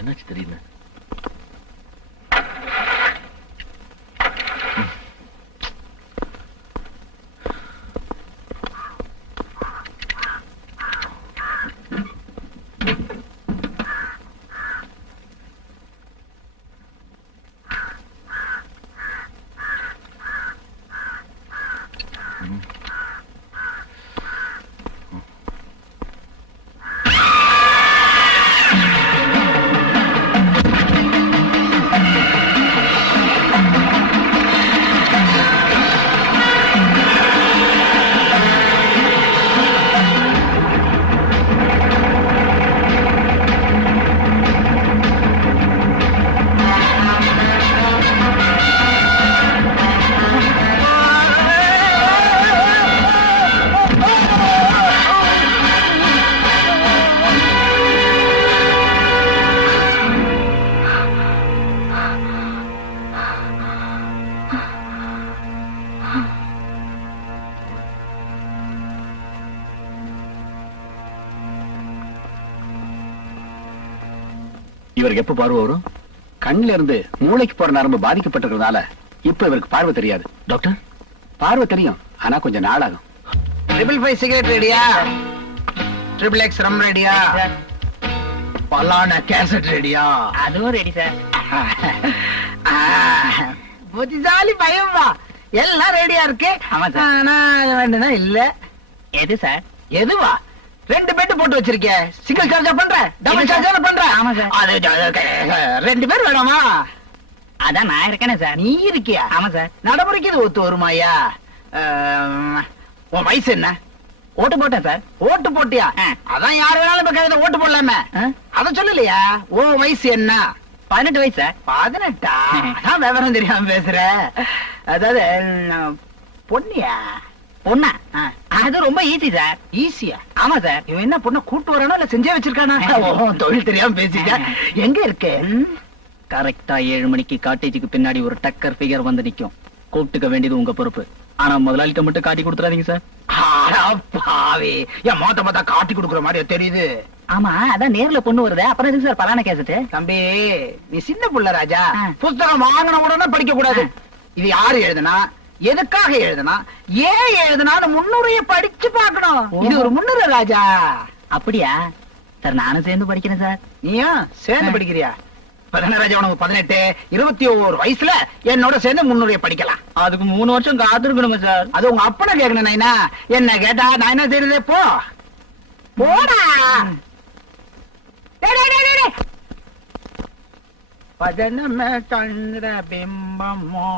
என்னாச்சு தெரியல. இவருக்கு எப்ப பார்வை வரும்? கண்ணுல இருந்து மூளைக்கு போற நரம்பு பாதிக்கப்பட்டிருக்கிறதால இப்ப இவருக்கு பார்வை தெரியாது. டாக்டர், பார்வை தெரியும், ஆனா கொஞ்சம் நாளாகும். 555 சிகரெட் ரெடியா? ட்ரிபிள் எக்ஸ் ரம் ரெடியா? பல்லான கேசட் ரெடியா? அதுவும் ரெடி சார். புத்திசாலி பயமா, எல்லாம் ரெடியா இருக்கு. ஆமா சார். ஆனா வேண்டுனா இல்ல. எது சார்? எதுவா? 2 பெட் போட்டு வச்சிருக்கேன். சிங்கிள் சார்ஜா பண்ற, டபுள் இல்ல சார். சார்ஜா பண்ற? ஆமா சார். அது 2 பேர் வேணுமா? அதான் நான் இருக்கேனே சார். நீ இருக்கியா? ஆமா சார். நடைமுறைக்கு இது ஒத்து வருமாயா? உன் வயசு என்ன? ஓட்டு போட்டேன் சார். ஓட்டு போட்டியா? ஆ. அதான் யாரு வேணாலும் இப்ப கழுத ஓட்டு போடலாமே. ஆ? அத சொல்லலையா? உன் வயசு என்ன? 18 வயசு சார். 18? அதான் விவரம் தெரியாம பேசுற. அதாவது பொண்ணியா? பொண்ணா? அது ரொம்ப ஈஸி சார். ஈஸியா? ஆமா சார். இவன் என்ன பொண்ண கூட்டு வரானோ இல்ல செஞ்சே வச்சிருக்கானா? ஓ, தொழில் தெரியாம பேசிட்ட. எங்க இருக்கு? கரெக்டா 7 மணிக்கு காட்டேஜுக்கு பின்னாடி ஒரு டக்கர் ஃபிகர் வந்து நிக்கும். கூப்பிட்டுக்க வேண்டியது உங்க பொறுப்பு. ஆனா முதலாளிட்ட மட்டும் காட்டி கொடுத்துறாதீங்க சார். ஆடா பாவி, என் மோத்த மொத்த காட்டி கொடுக்குற மாதிரியா தெரியுது. ஆமா, அதான் நேர்ல பொண்ணு வருது. அப்புறம் எதுக்கு சார் பலான கேசட்டு? தம்பி, நீ சின்ன புள்ள ராஜா. ஆ. புஸ்தகம் வாங்கின உடனே படிக்க கூடாது. இது யாரு எழுதுனா, எதுக்காக எழுதுனா, ஏன் எழுதுனான்னு முன்னுரைய படிச்சு பார்க்கணும். இது ஒரு முன்னுரை ராஜா. அப்படியா சார்? நானும் சேர்ந்து படிக்கிறேன் சார். நீயும் சேர்ந்து படிக்கிறியா? ராஜா, உனக்கு 18, 21 வயசுல என்னோட சேர்ந்து முன்னுரைய படிக்கலாம். அதுக்கு 3 வருஷம் காத்திருக்கணுங்க சார். அது உங்க அப்பனை கேட்கணும். நைனா என்ன கேட்டா நான் என்ன செய்யறது? போ போடா. டேய், டேய், டேய், டேய். பஜனமே சந்திர பிம்பமோ.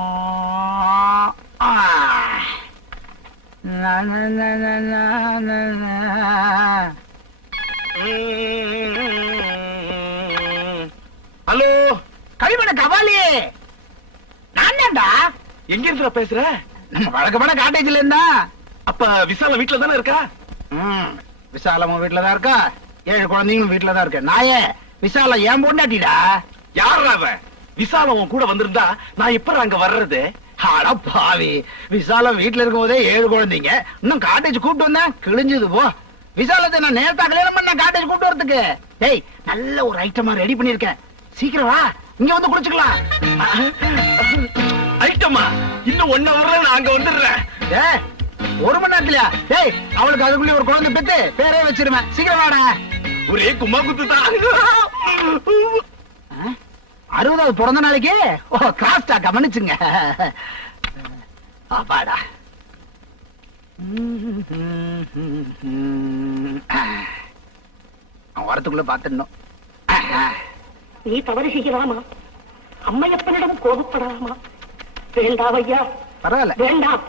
ஹலோ, கழிவட கபாலி நான்டா. எங்க இருந்துடா பேசுற? நம்ம வழக்கமான காட்டேஜ்ல இருந்தா. அப்ப விசால வீட்டுல தானே இருக்கா? விசாலமும் வீட்டுலதான் இருக்கா, 7 குழந்தைங்களும் வீட்டுலதான் இருக்கு. நாயே, விசால ஏன் பொண்டாட்டிடா. யாரா அவன்? விசாலம் உன் கூட வந்திருந்தா நான் எப்ப அங்க வர்றது? அட பாவி, விசாலம் வீட்டுல இருக்கும் போதே 7 குழந்தைங்க, இன்னும் காட்டேஜ் கூப்பிட்டு வந்தேன் கிழிஞ்சது போ. விசாலத்தை நான் நேரத்தா கல்யாணம் பண்ண காட்டேஜ் கூப்பிட்டு வரதுக்கு. டேய், நல்ல ஒரு ஐட்டமா ரெடி பண்ணிருக்கேன், சீக்கிரம் வா, இங்க வந்து குளிச்சுக்கலாம். ஐட்டமா? இன்னும் 1 ஹவர்ல நான் அங்க வந்துடுறேன். டேய், 1 மணி நேரத்துலயா? டேய், அவளுக்கு அதுக்குள்ளே ஒரு குழந்தை பெத்து பேரே வச்சிருவேன், சீக்கிரம் வாடா. ஒரே கும்மா குத்து தான். 60வது பிறந்த நாளைக்கு கிராஸ்டா கவனிச்சுங்க. அப்பாடா. அவன் வரத்துக்குள்ள பாத்துடணும். நீ தவறு செய்யலாமா? அம்மையப்பனிடம் கோபப்படலாமா? வேண்டாம் ஐயா, பரவாயில்ல. வேண்டாம்.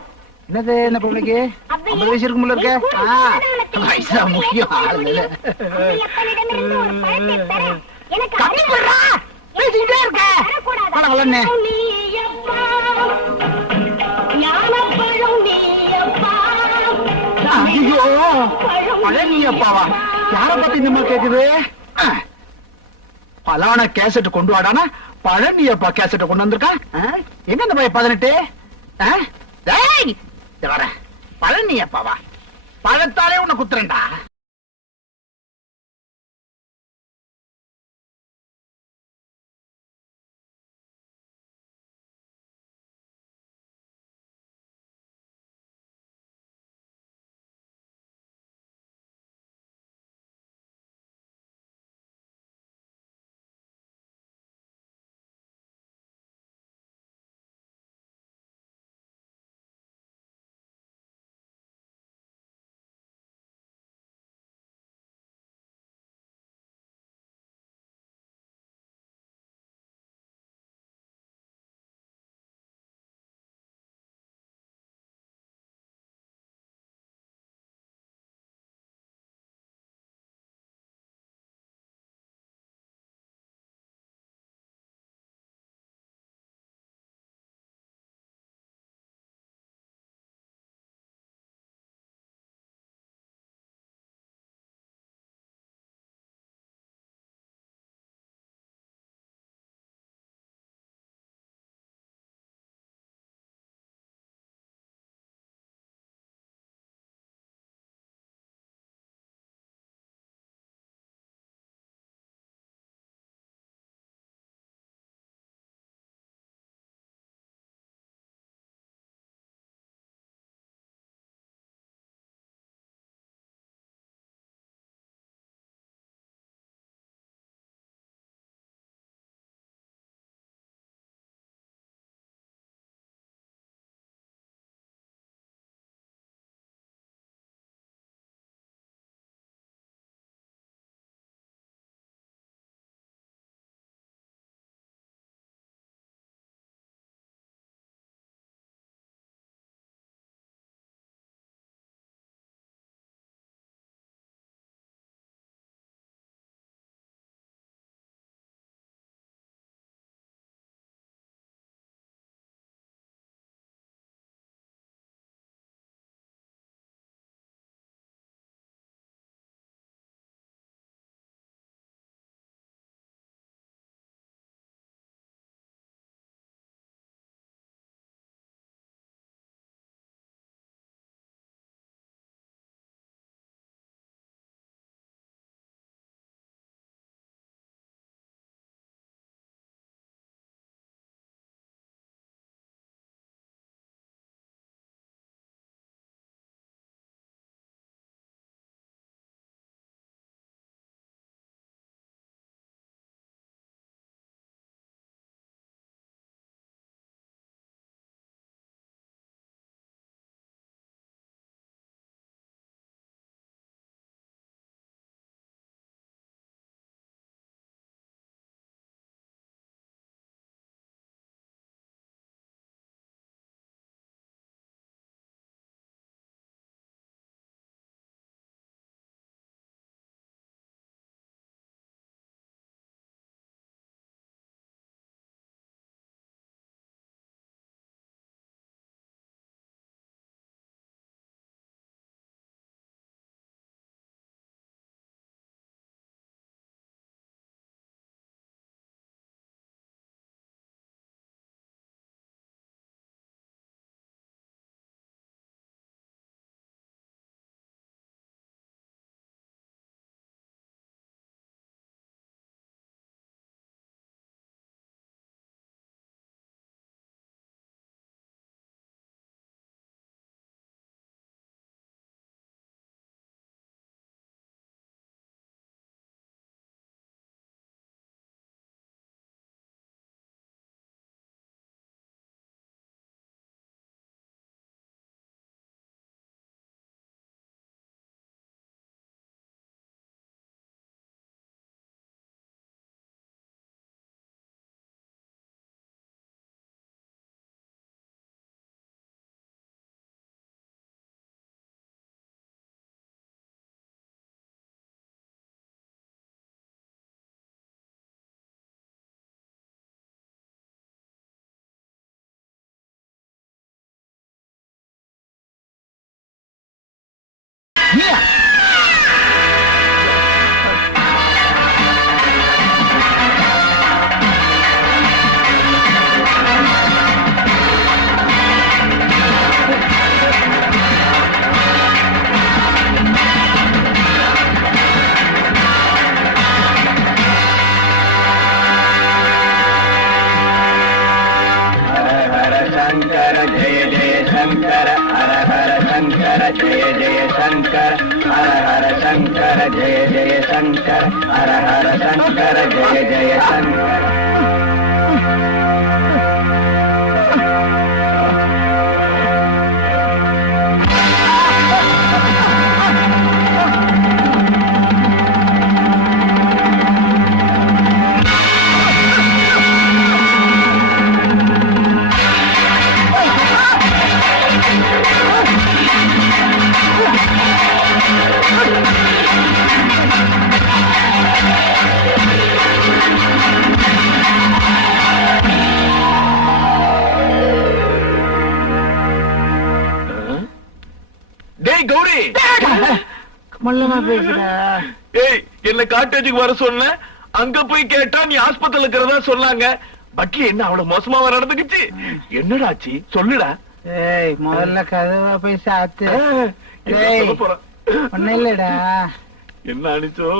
என்னது, என்ன பிள்ளைக்கு 50 வயசு இருக்கும்ல இருக்க? வயசா முக்கியம் ஆளுங்க. அப்பனிடமிருந்து ஒரு பழத்தை பெற எனக்கு கம்மி போடுறா, பேசிக்கிட்டே இருக்க. பழம் வளர்னே. ஐயோ, பழனி அப்பாவா? யார பத்தி இந்த மாதிரி கேக்குது? பலான கேசட் கொண்டு வாடானா பழனி அப்பா கேசட் கொண்டு வந்திருக்கான். எங்க இந்த பையன் 18? டேய், இத வர பழனி அப்பாவா? பழத்தாலே உன்னை குத்துறேன்டா. சங்கர ஹர ஹர சங்கர ஜெய ஜெய சங்கர ஹர ஹர சங்கர ஜெய ஜெய சங்கர ஹர ஹர சங்கர ஜெய ஜெய சங்கர. டேய் கௌரி, மல்லமா பேசுற. ஏய் என்ன காட்டேஜுக்கு வர சொன்ன, அங்க போய் கேட்டா நீ ஆஸ்பத்திரியில இருக்கிறதா சொன்னாங்க. பட்லி என்ன அவ்வளவு மோசமா நடந்துக்குச்சு? என்னடாச்சு சொல்லுடா. ஏய் முதல்ல கதவா போய் சாத்து. என்ன ஏய் சொல்லப் போற? ஒண்ணு இல்லடா. என்ன அனிச்சோ?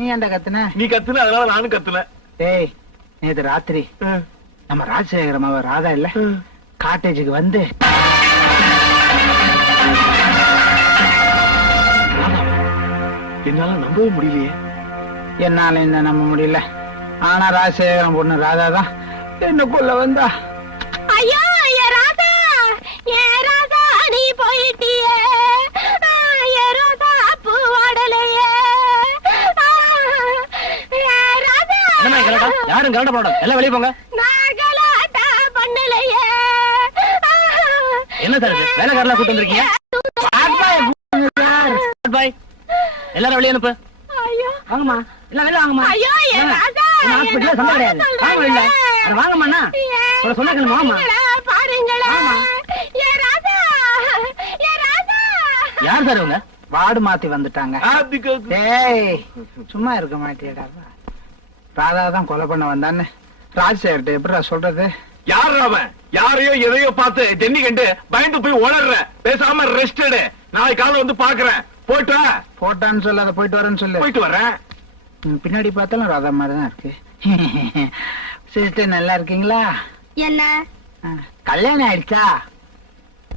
நீ ஏன்டா கத்துன? நீ கத்துன, அதனால நானும் கத்துனேன். ஏய் நேத்து ராத்திரி நம்ம ராஜசேகரம் அவ ராதா இல்ல காட்டேஜுக்கு வந்து என்னால நம்பவே முடியலையே. என்னால என்ன நம்ப முடியல. ஆனா ராஜசேகரம் பொண்ணு ராதா தான் என்ன கொல்ல வந்தா. ஐயோ ஏ ராதா, ஏ ராதா நீ போயிட்டியே, ஏ ரோதா பூ வாடலையே, ஏ ராதா. யாரும் கலட்ட போட, எல்லாம் வெளியே போங்க. நான் கலாட்டா பண்ணலையே. என்ன சார் இது? வேலைக்காரலாம் கூட்டு வந்திருக்கீங்க? பாய், எல்லாரும் வெளியே அனுப்பு. ஐயோ வாங்கம்மா, எல்லாம் வெளியே வாங்கம்மா. ஐயோ ஏ ராதா, ஹாஸ்பிட்டல்ல சண்டை கிடையாது. வாங்க வெளியில. அட வாங்கம்மா அண்ணா. உங்களை சொன்னா கேளுமா, வாங்கம்மா. பாருங்களா ஏ ராதா, ஏ ராதா. யார் சார் இவங்க? வார்டு மாத்தி வந்துட்டாங்க. அதுக்கு ஏய் சும்மா இருக்க மாட்டியடா. ராதா தான் கொலை பண்ண வந்தான்னு ராஜசேகர்ட்ட எப்படிடா சொல்றது? யார் அவன்? யாரையோ எதையோ பார்த்து ஜென்னி கண்டு பயந்து போய் உளர்ற. பேசாம ரெஸ்ட் எடு. நாளைக்கு காலையில வந்து பாக்குறேன். போயிட்டு வா. போட்டான்னு சொல்லு, அதை போயிட்டு வரேன்னு சொல்லு. போயிட்டு வரேன். பின்னாடி பார்த்தாலும் ராதா மாதிரி தான் இருக்கு. சிஸ்டர் நல்லா இருக்கீங்களா? என்ன கல்யாணம் ஆயிடுச்சா?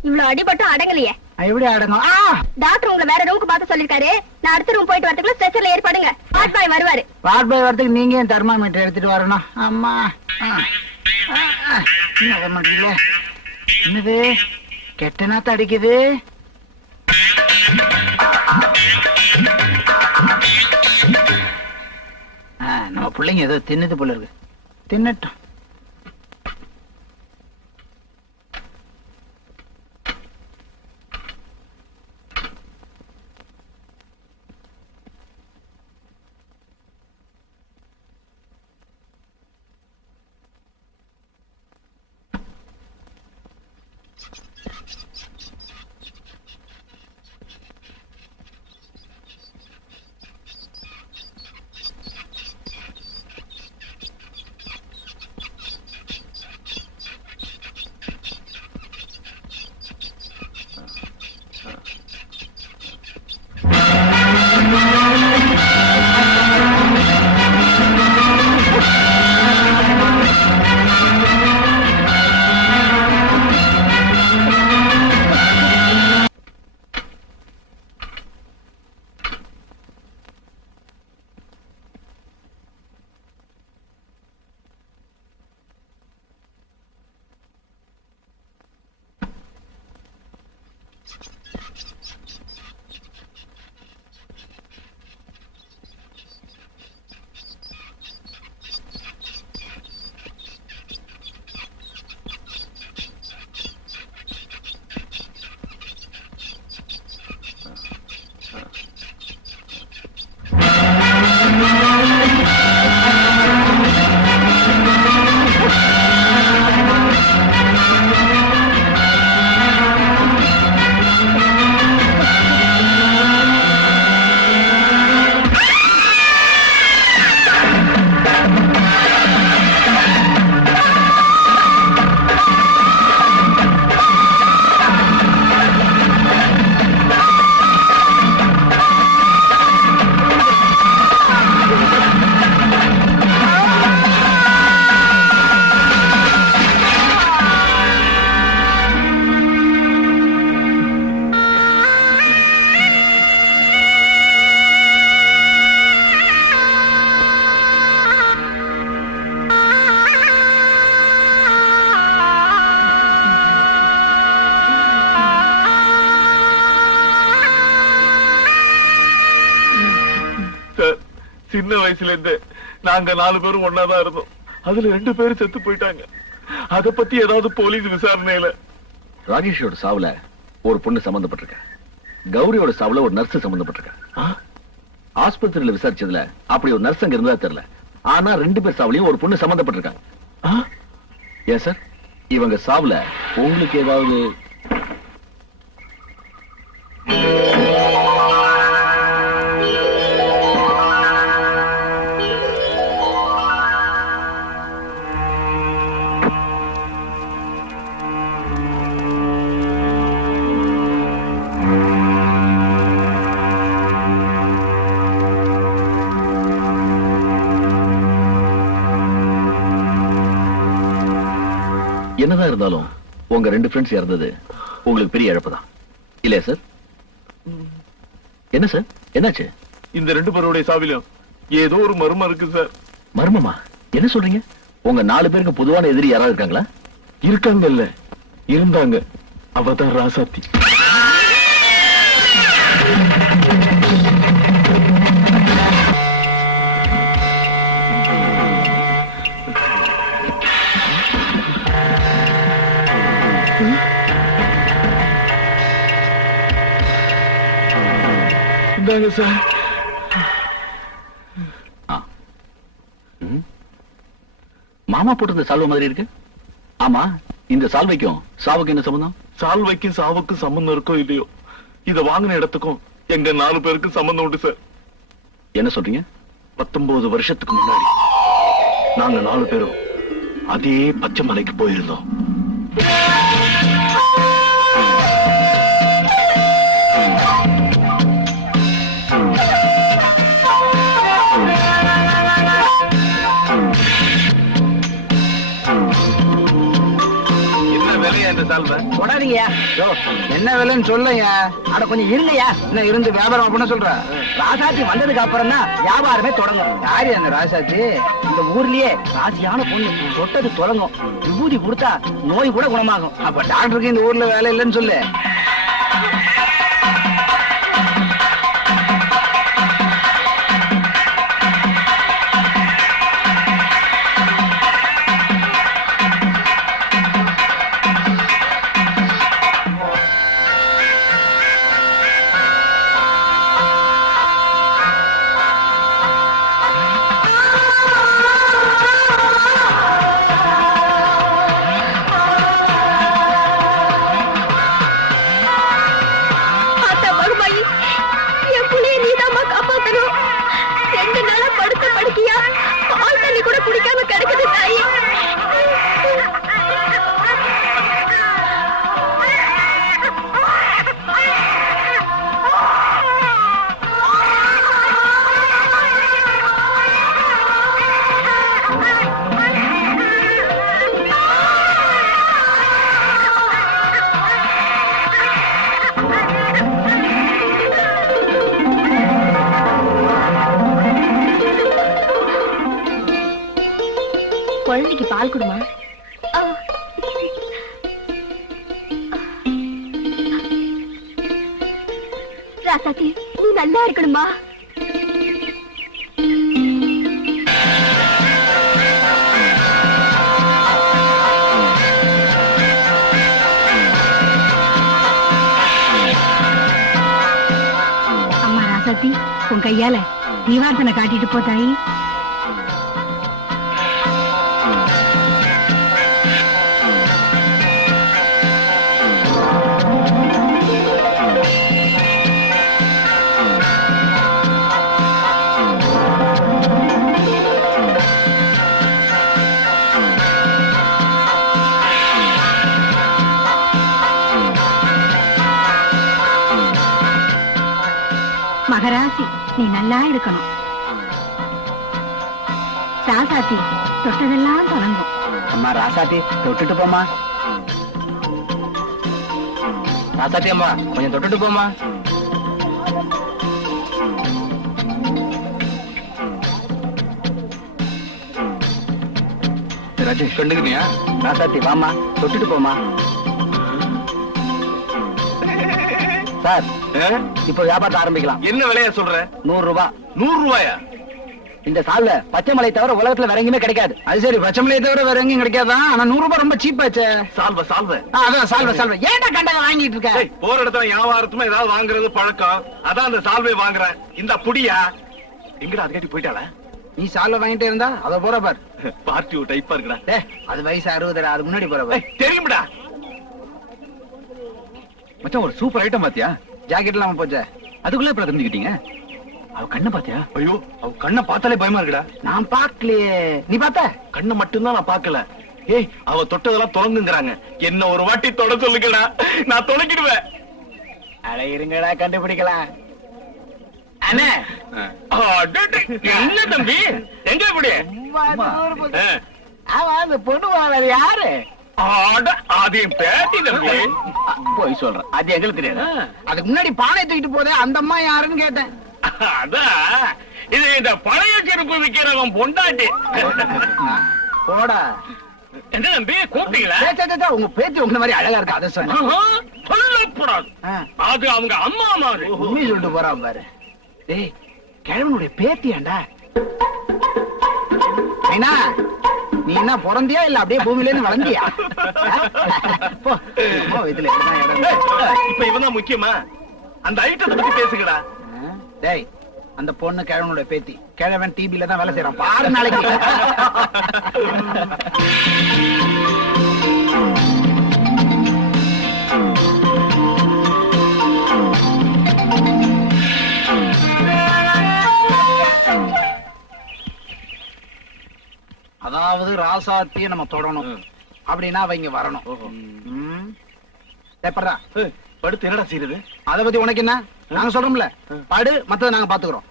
இவ்வளவு அடிபட்டும் அடங்கலையே. எப்படி அடங்கும்? டாக்டர் உங்களை வேற ரூமுக்கு பார்த்து சொல்லிருக்காரு. நான் அடுத்த ரூம் போயிட்டு வரதுக்குள்ள ஸ்ட்ரெச்சர்ல ஏற்பாடுங்க. வார்ட் பாய் வருவாரு. வார்ட் பாய் வரதுக்கு நீங்க ஏன் தெர்மாமீட்டர் எடுத்துட்டு வரணும்? அம்மா என்ன வர மாட்டீங்க? என்னது கெட்ட நாத்து அடிக்குது? நம்ம பிள்ளைங்க ஏதோ தின்னுது போல இருக்கு. தின்னட்டும். சின்ன வயசுல இருந்து நாங்க 4 பேரும் ஒன்னாதான் இருந்தோம். அதுல 2 பேரும் செத்து போயிட்டாங்க. அத பத்தி ஏதாவது போலீஸ் விசாரணையில? ராஜேஷோட சாவுல ஒரு பொண்ணு சம்பந்தப்பட்டிருக்க, கௌரியோட சாவுல ஒரு நர்ஸ் சம்பந்தப்பட்டிருக்க. ஆஸ்பத்திரியில விசாரிச்சதுல அப்படி ஒரு நர்ஸ் அங்க இருந்தா தெரியல. ஆனா 2 பேர் சாவுலயும் ஒரு பொண்ணு சம்பந்தப்பட்டிருக்காங்க. ஏன் சார், இவங்க சாவுல உங்களுக்கு ஏதாவது? என்னதான் இருந்தாலும் உங்க 2 ஃப்ரெண்ட்ஸ் இறந்தது உங்களுக்கு பெரிய இழப்பு தான் இல்லையா சார்? என்ன சார், என்னாச்சு? இந்த 2 பேருடைய சாவிலும் ஏதோ ஒரு மர்மம் இருக்கு சார். மர்மமா? என்ன சொல்றீங்க? உங்க 4 பேருக்கு பொதுவான எதிரி யாராவது இருக்காங்களா? இருக்காங்க இல்ல, இருந்தாங்க. அவதான் ராசாத்தி. இந்தாங்க சார். மாமா போட்டிருந்த சால்வை மாதிரி இருக்கு. ஆமா, இந்த சால்வைக்கும் சாவுக்கு என்ன சம்பந்தம்? சால்வைக்கும் சாவுக்கும் சம்பந்தம் இருக்கோ இல்லையோ, இத வாங்கின இடத்துக்கும் எங்க 4 பேருக்கு சம்பந்தம் உண்டு சார். என்ன சொல்றீங்க? 19 வருஷத்துக்கு முன்னாடி நாங்க 4 பேரும் அதே பச்சை மலைக்கு போயிருந்தோம். என்ன விலையா இந்த சால்வை? தொடாதீங்கயா. என்ன விலைன்னு சொல்லுங்க. அட கொஞ்சம் இருங்கய்யா. என்ன இருந்து வியாபாரம் பண்ண சொல்ற? ராசாத்தி வந்ததுக்கு அப்புறம் தான் வியாபாரமே தொடங்கும். யாரு அந்த ராசாச்சி? இந்த ஊர்லயே ராசியான பொண்ணு, தொட்டது தொடங்கும். விபூதி கொடுத்தா நோய் கூட குணமாகும். அப்ப டாக்டருக்கு இந்த ஊர்ல வேலை இல்லைன்னு சொல்லு. குழந்தைக்கு பால் கொடுமா. ராசாத்தி, நீ நல்லா இருக்கணுமா? அம்மா ராசாத்தி, உன் கையால தீவார்த்தனை காட்டிட்டு போதாயி. மகராசி, நீ நல்லா இருக்கணும். ராசாத்தி, தொட்டதெல்லாம் தொடங்கும். அம்மா ராசாத்தி, தொட்டுட்டு போமா. ராசாத்தி அம்மா, கொஞ்சம் தொட்டுட்டு போமா. ராஜேஷ் கண்டுக்கினியா? ராசாத்தி வாமா, தொட்டுட்டு போமா. சார், இப்ப வியாபாரத்தை ஆரம்பிக்கலாம். என்ன விலையா சொல்ற? 100 ரூபாய். 100 ரூபாயா? இந்த சால்வை பச்சை மலை தவிர உலகத்துல வேற எங்கேயுமே கிடைக்காது. அது சரி, பச்சை மலையை தவிர வேற எங்கேயும் கிடைக்காதான். ஆனா 100 ரூபாய் ரொம்ப சீப்பாச்சே. சால்வ சால்வ அதான் சால்வை ஏன்டா கண்டதை வாங்கிட்டு இருக்க? ஏய், போற இடத்துல வியாபாரத்துமே ஏதாவது வாங்குறது பழக்கம். அதான் அந்த சால்வை வாங்குறேன். இந்த புடியா எங்கடா அது கட்டி போயிட்டாள? நீ சால்வை வாங்கிட்டே இருந்தா அத போற பார். பார்ட்டி டைப்பா இருக்குடா. டேய், அது வயசு 60, அது முன்னாடி போற பார். தெரியும்டா. மச்சான் ஒரு சூப்பர் ஐட்டம் பாத்தியா? ஜாக்கெட் இல்லாம போச்சே. அதுக்குள்ள இப்ப தெரிஞ்சுக்கிட்டீங்க. அவ கண்ணை பாத்தியா? ஐயோ, அவ கண்ணை பார்த்தாலே பயமா இருக்குடா. நான் பாக்கலையே, நீ பார்த்த? கண்ணை மட்டும்தான் நான் பார்க்கல. ஏய், அவ தொட்டதெல்லாம் தொலைங்குங்கறாங்க. என்ன ஒரு வாட்டி தொட சொல்லுங்கடா, நான் தொலைக்கிடுவேன். அட இருங்கடா, கண்டுபிடிக்கலாம். அண்ணே, என்ன தம்பி, எங்க இப்படி? அவன் அந்த பொண்ணு வாழ யாரு? அது என் பேட்டி தம்பி. போய் சொல்றேன், அது எங்களுக்கு தெரியாது. அதுக்கு முன்னாடி பானை தூக்கிட்டு போதே அந்த அம்மா யாருன்னு கேட்டேன். அதான் இது இந்த பழைய செருப்பு விக்கிறவன் பொண்டாட்டி. போடா. என்ன தம்பி கூப்பிட்டீங்களா? உங்க பேச்சு உங்க மாதிரி அழகா இருக்கு, அதை சொன்னேன். சொல்லக்கூடாது, அது அவங்க அம்மா மாதிரி. உண்மையை சொல்லிட்டு போறான் பாரு. டேய், கிழவனுடைய பேத்தியாண்டா. ஐனா, நீ என்ன பிறந்தியா இல்ல அப்படியே பூமியில இருந்து வளர்ந்தியா? போ, அம்மா வயித்துல எப்படிதான் இடம். இப்ப இவன் முக்கியமா? அந்த ஐட்டத்தை பத்தி பேசுங்கடா. டேய், அந்த பொண்ணு கிழவனுடைய பேத்தி. கிழவன் டிபில தான் வேலை செய்யறான் பாரு நாளைக்கு. அதாவது ராசாத்திய நம்ம தொடணும் அப்படின்னா அவ இங்க வரணும். எப்படா படுத்து என்னடா செய்யறது? அத பத்தி உனக்கு என்ன? நாங்க சொல்றோம்ல, படு, மத்தத நாங்க பாத்துக்கிறோம்.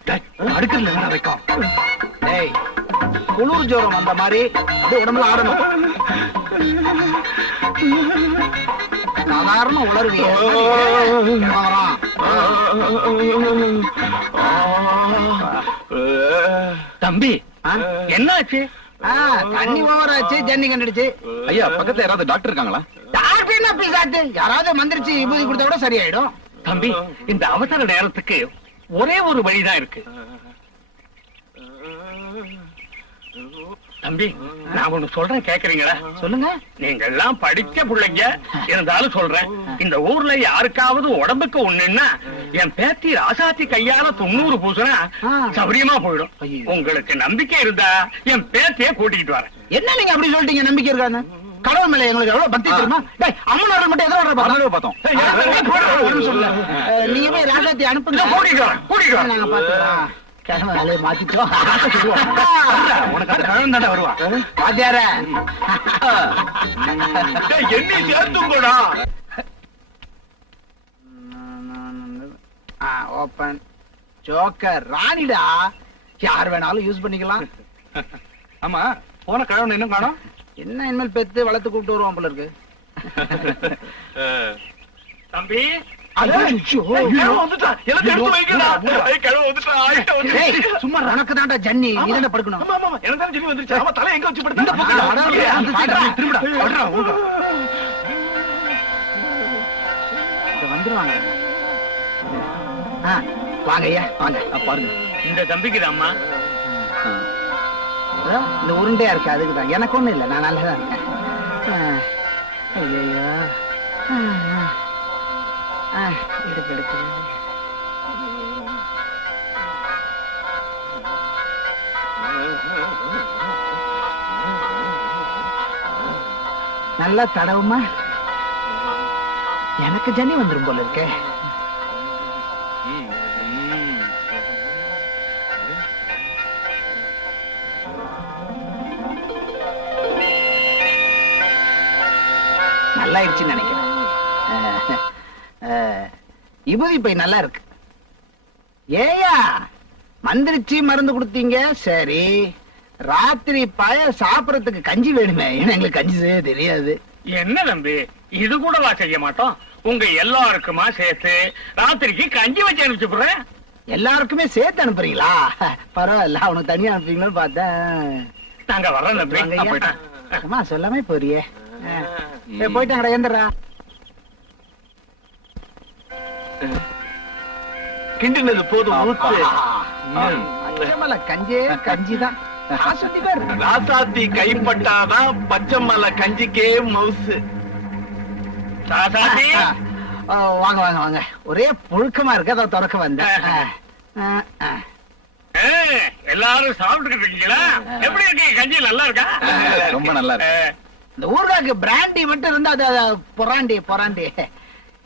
அடுக்கல என்ன வைக்கும்? டேய், குளிர் ஜோரம் வந்த மாதிரி அப்படியே உடம்புல ஆடணும். சாதாரண உளருவிய தம்பி, என்னாச்சு? தண்ணி ஓவராச்சு, ஜன்னி கண்டுடுச்சு. ஐயா, பக்கத்துல யாராவது டாக்டர் இருக்காங்களா? டாக்டர் என்ன பிசாத்து? யாராவது மந்திரிச்சு விபூதி கொடுத்தா கூட சரியாயிடும். தம்பி, இந்த அவசர நேரத்துக்கு ஒரே ஒரு வழிதான் இருக்கு. தம்பி, நான் ஒண்ணு சொல்றேன், கேக்குறீங்களா? சொல்லுங்க. நீங்க எல்லாம் படிச்ச பிள்ளைங்க இருந்தாலும் சொல்றேன். இந்த ஊர்ல யாருக்காவது உடம்புக்கு ஒண்ணுன்னா என் பேத்தி ராசாத்தி கையால 90 பூசனா சௌரியமா போயிடும். உங்களுக்கு நம்பிக்கை இருந்தா என் பேத்திய கூட்டிட்டு வரேன். என்ன நீங்க அப்படி சொல்லிட்டீங்க? நம்பிக்கை இருக்கான்னு? கடவுள் மேல எங்களுக்கு எவ்வளவு பக்தி தெரியுமா? அம்மன் மட்டும் எதோ பார்த்தோம். நீங்க போய் ராசாத்தி அனுப்புங்க, கூட்டிட்டு நாங்க பாத்துக்கிறோம். கிழமை வேலையை மாத்திட்டோம். உனக்கு அந்த கழகம் தானே வருவா. வாத்தியார என்ன சேர்த்துங்கடா. ஓபன் ஜோக்கர் ராணிடா, யார் வேணாலும் யூஸ் பண்ணிக்கலாம். ஆமா, போன கழகம் இன்னும் காணோம். என்ன இனிமேல் பெத்து வளர்த்து கூப்பிட்டு வருவான் போல இருக்கு. தம்பி, சும்மா உனக்கு தான்டா ஜன்னி, நீ தானே படுக்கணும். தலை எங்க வச்சு வந்துருவாங்க. வாங்க ஐயா, வாங்க. பாருங்க, இந்த தம்பிக்கு அம்மா இந்த உருண்டையா இருக்கு, அதுக்குதான். எனக்கு ஒண்ணும் இல்லை, நான் நல்லதா இருக்கேன். ஐயோ, இடுப்பு எடுக்கிறது. நல்லா தடவுமா. எனக்கு ஜன்னி வந்துரும் போல இருக்கே. நல்லா ஆயிடுச்சுன்னு நினைக்கிறேன். விபூதி பை நல்லா இருக்கு. ஏயா மந்திரிச்சு மருந்து கொடுத்தீங்க, சரி. ராத்திரி பய சாப்பிடறதுக்கு கஞ்சி வேணுமே. ஏன்னா எங்களுக்கு கஞ்சி செய்ய தெரியாது. என்ன தம்பி, இது கூடவா செய்ய மாட்டோம்? உங்க எல்லாருக்குமா சேர்த்து ராத்திரிக்கு கஞ்சி வச்சு அனுப்பிச்சுடுறேன். எல்லாருக்குமே சேர்த்து அனுப்புறீங்களா? பரவாயில்ல, அவனுக்கு தனியா அனுப்புறீங்களோ பார்த்தேன். நாங்க வர்றோம் தம்பி. அம்மா சொல்லாமே போறியே. போயிட்டாங்கடா, எந்திரா. கிண்டினது போதும். பச்சைமலை கஞ்சே கஞ்சிதான் ஆசத்தி பேர் ராசாத்தி கைப்பட்டாதான் பச்சைமலை கஞ்சிக்கே மவுசு. ராசாத்தி வாங்க வாங்க வாங்க ஒரே புழுக்கமா இருக்கு அதை திறக்க வந்தேன் எல்லாரும் சாப்பிட்டுக்கிட்டு இருக்கீங்களா? எப்படி இருக்கீங்க? கஞ்சி நல்லா இருக்கா? ரொம்ப நல்லா இருக்கு. இந்த ஊர்காக்கு பிராண்டி மட்டும் இருந்தா அது பொறாண்டி பொறாண்டி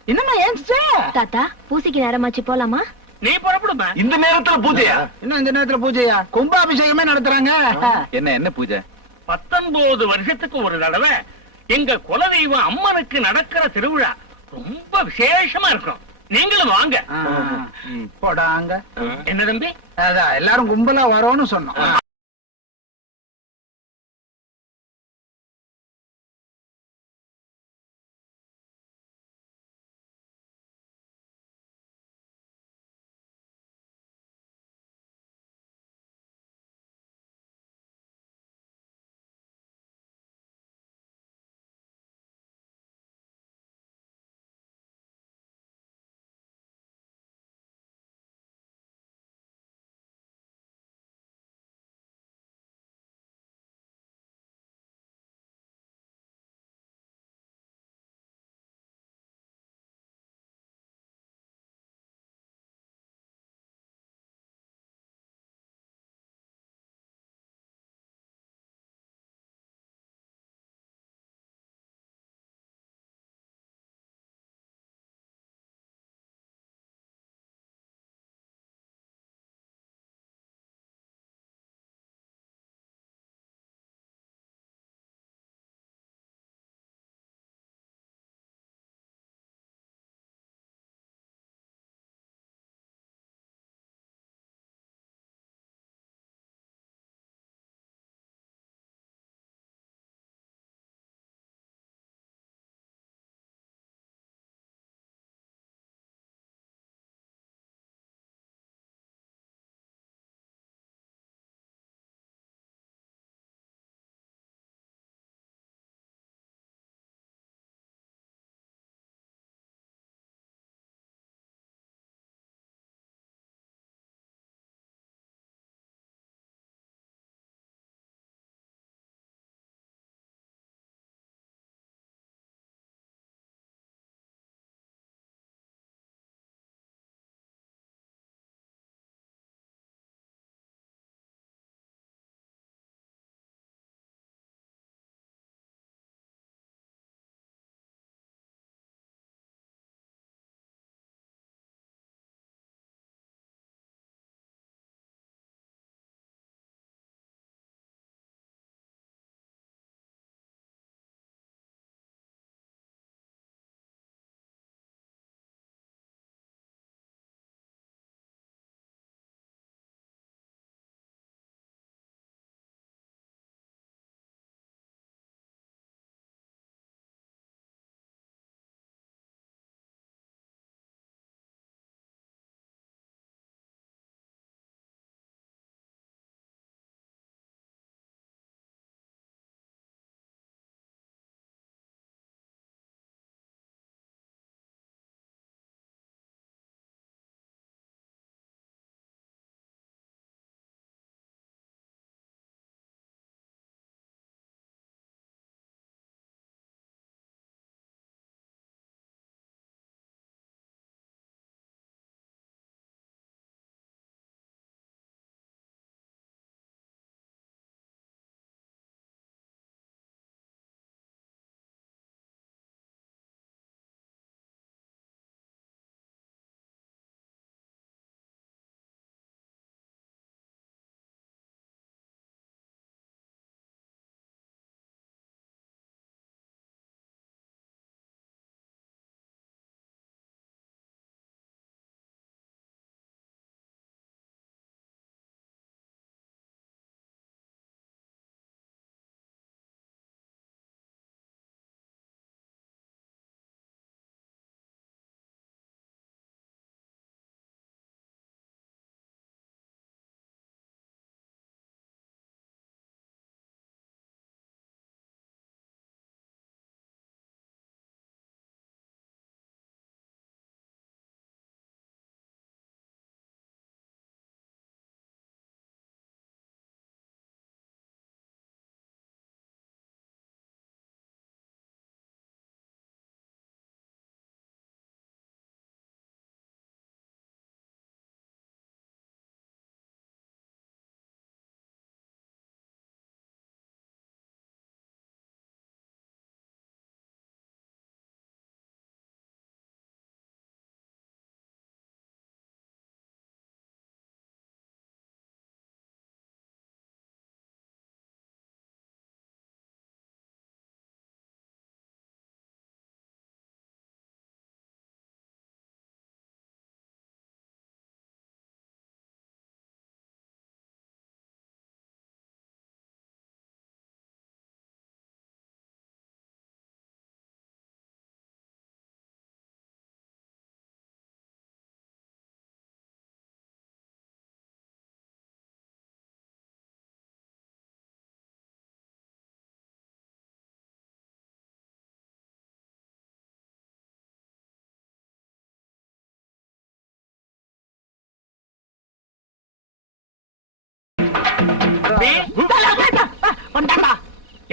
என்னம்மா ஏன்ச்சு தாத்தா பூசிக்கு நேரமாச்சு போலாமா? நீ புறப்படுமா? இந்த நேரத்துல பூஜையா? இன்னும் இந்த நேரத்துல பூஜையா? கும்பாபிஷேகமே நடத்துறாங்க. என்ன பூஜை? 19 வருஷத்துக்கு ஒரு தடவை எங்க குலதெய்வம் அம்மனுக்கு நடக்கிற திருவிழா ரொம்ப விசேஷமா இருக்கும். நீங்களும் வாங்க. போடாங்க. என்ன தம்பி? அதான் எல்லாரும் கும்பலா வரோம்னு சொன்னோம்.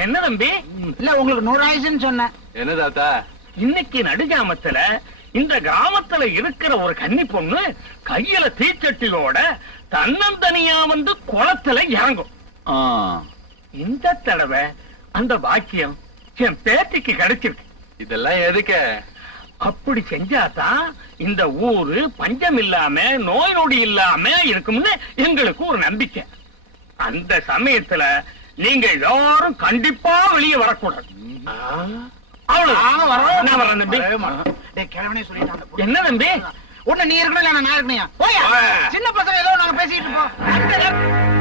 என்ன தம்பி? இல்ல உங்களுக்கு 100 ஆயிடுச்சுன்னு சொன்னேன். என்ன தாத்தா? இன்னைக்கு நடுஜாமத்துல இந்த கிராமத்துல இருக்கிற ஒரு கன்னி பொண்ணு கையில தீச்சட்டியோட தன்னந்தனியா வந்து குளத்துல இறங்கும். ஆ, இந்த தடவை அந்த பாக்கியம் என் பேத்திக்கு கிடைச்சிருக்கு. இதெல்லாம் எதுக்கு? அப்படி செஞ்சாதான் இந்த ஊரு பஞ்சம் இல்லாம நோய் நொடி இல்லாம இருக்கும்னு எங்களுக்கு ஒரு நம்பிக்கை. அந்த சமயத்துல நீங்க எல்லாரும் கண்டிப்பா வெளியே வரக்கூடாது. அவ்வளவு. நான் வரேன் தம்பி. டேய், கிழவனே சொல்லிட்டாங்க. என்ன தம்பி? ஒண்ணு நீ இருக்கணும் இல்ல நான் இருக்கணையா? போயா. சின்ன பசங்க ஏதோ நாங்க பேசிட்டு இருப்போம்.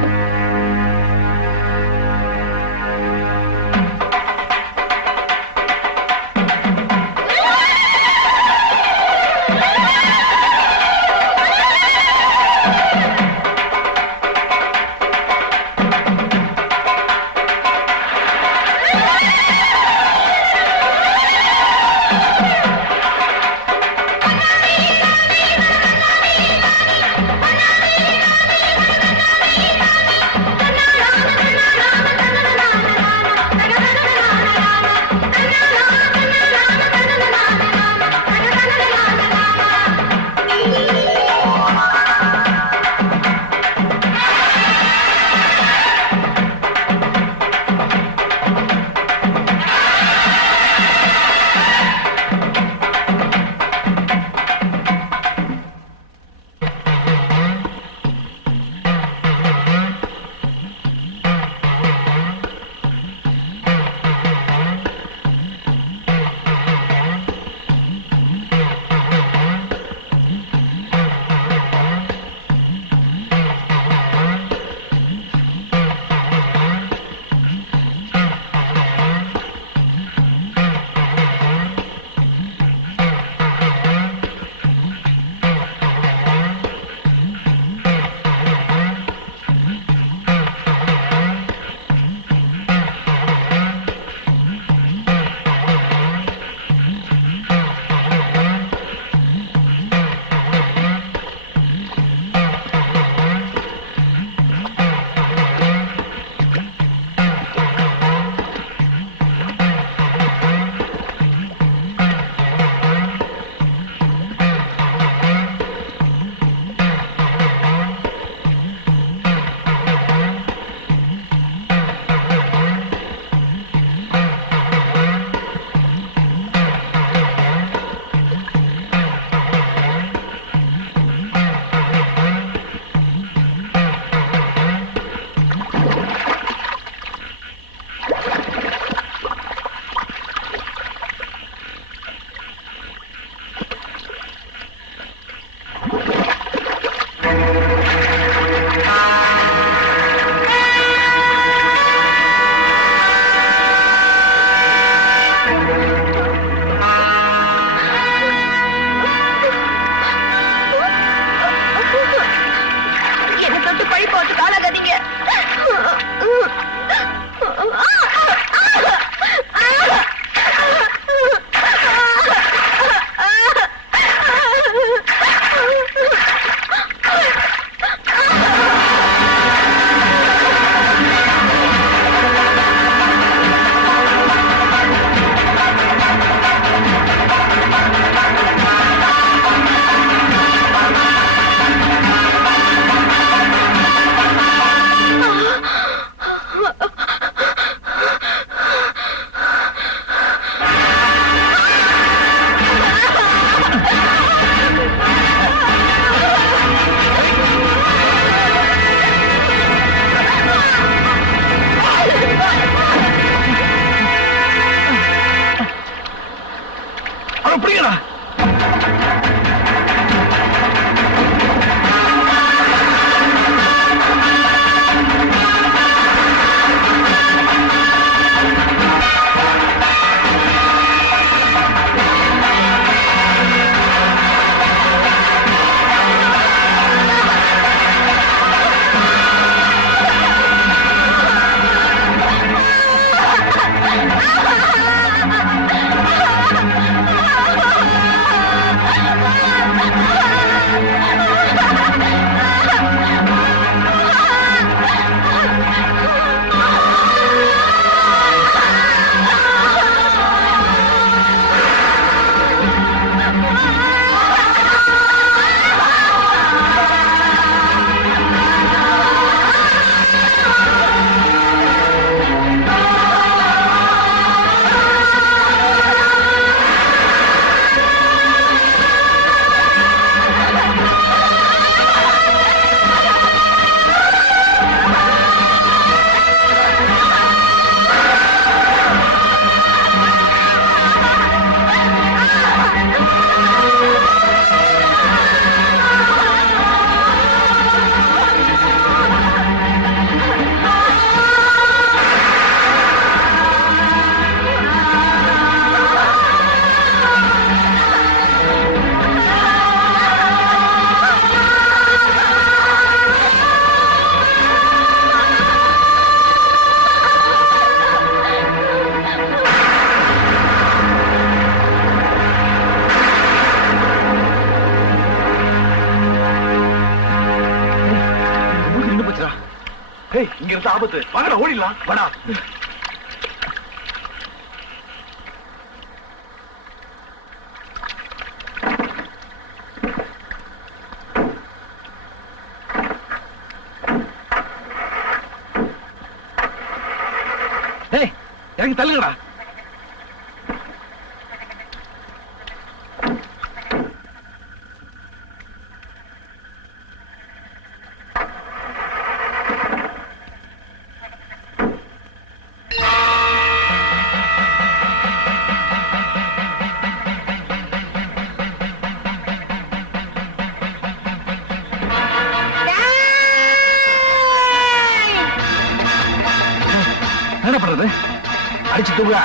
இங்க இருந்து ஆபத்து, வாங்கடா ஓடிடலாம், வாடா. எனக்கு தள்ளுங்கடா. என்ன பண்றது? அடிச்சு தூங்க.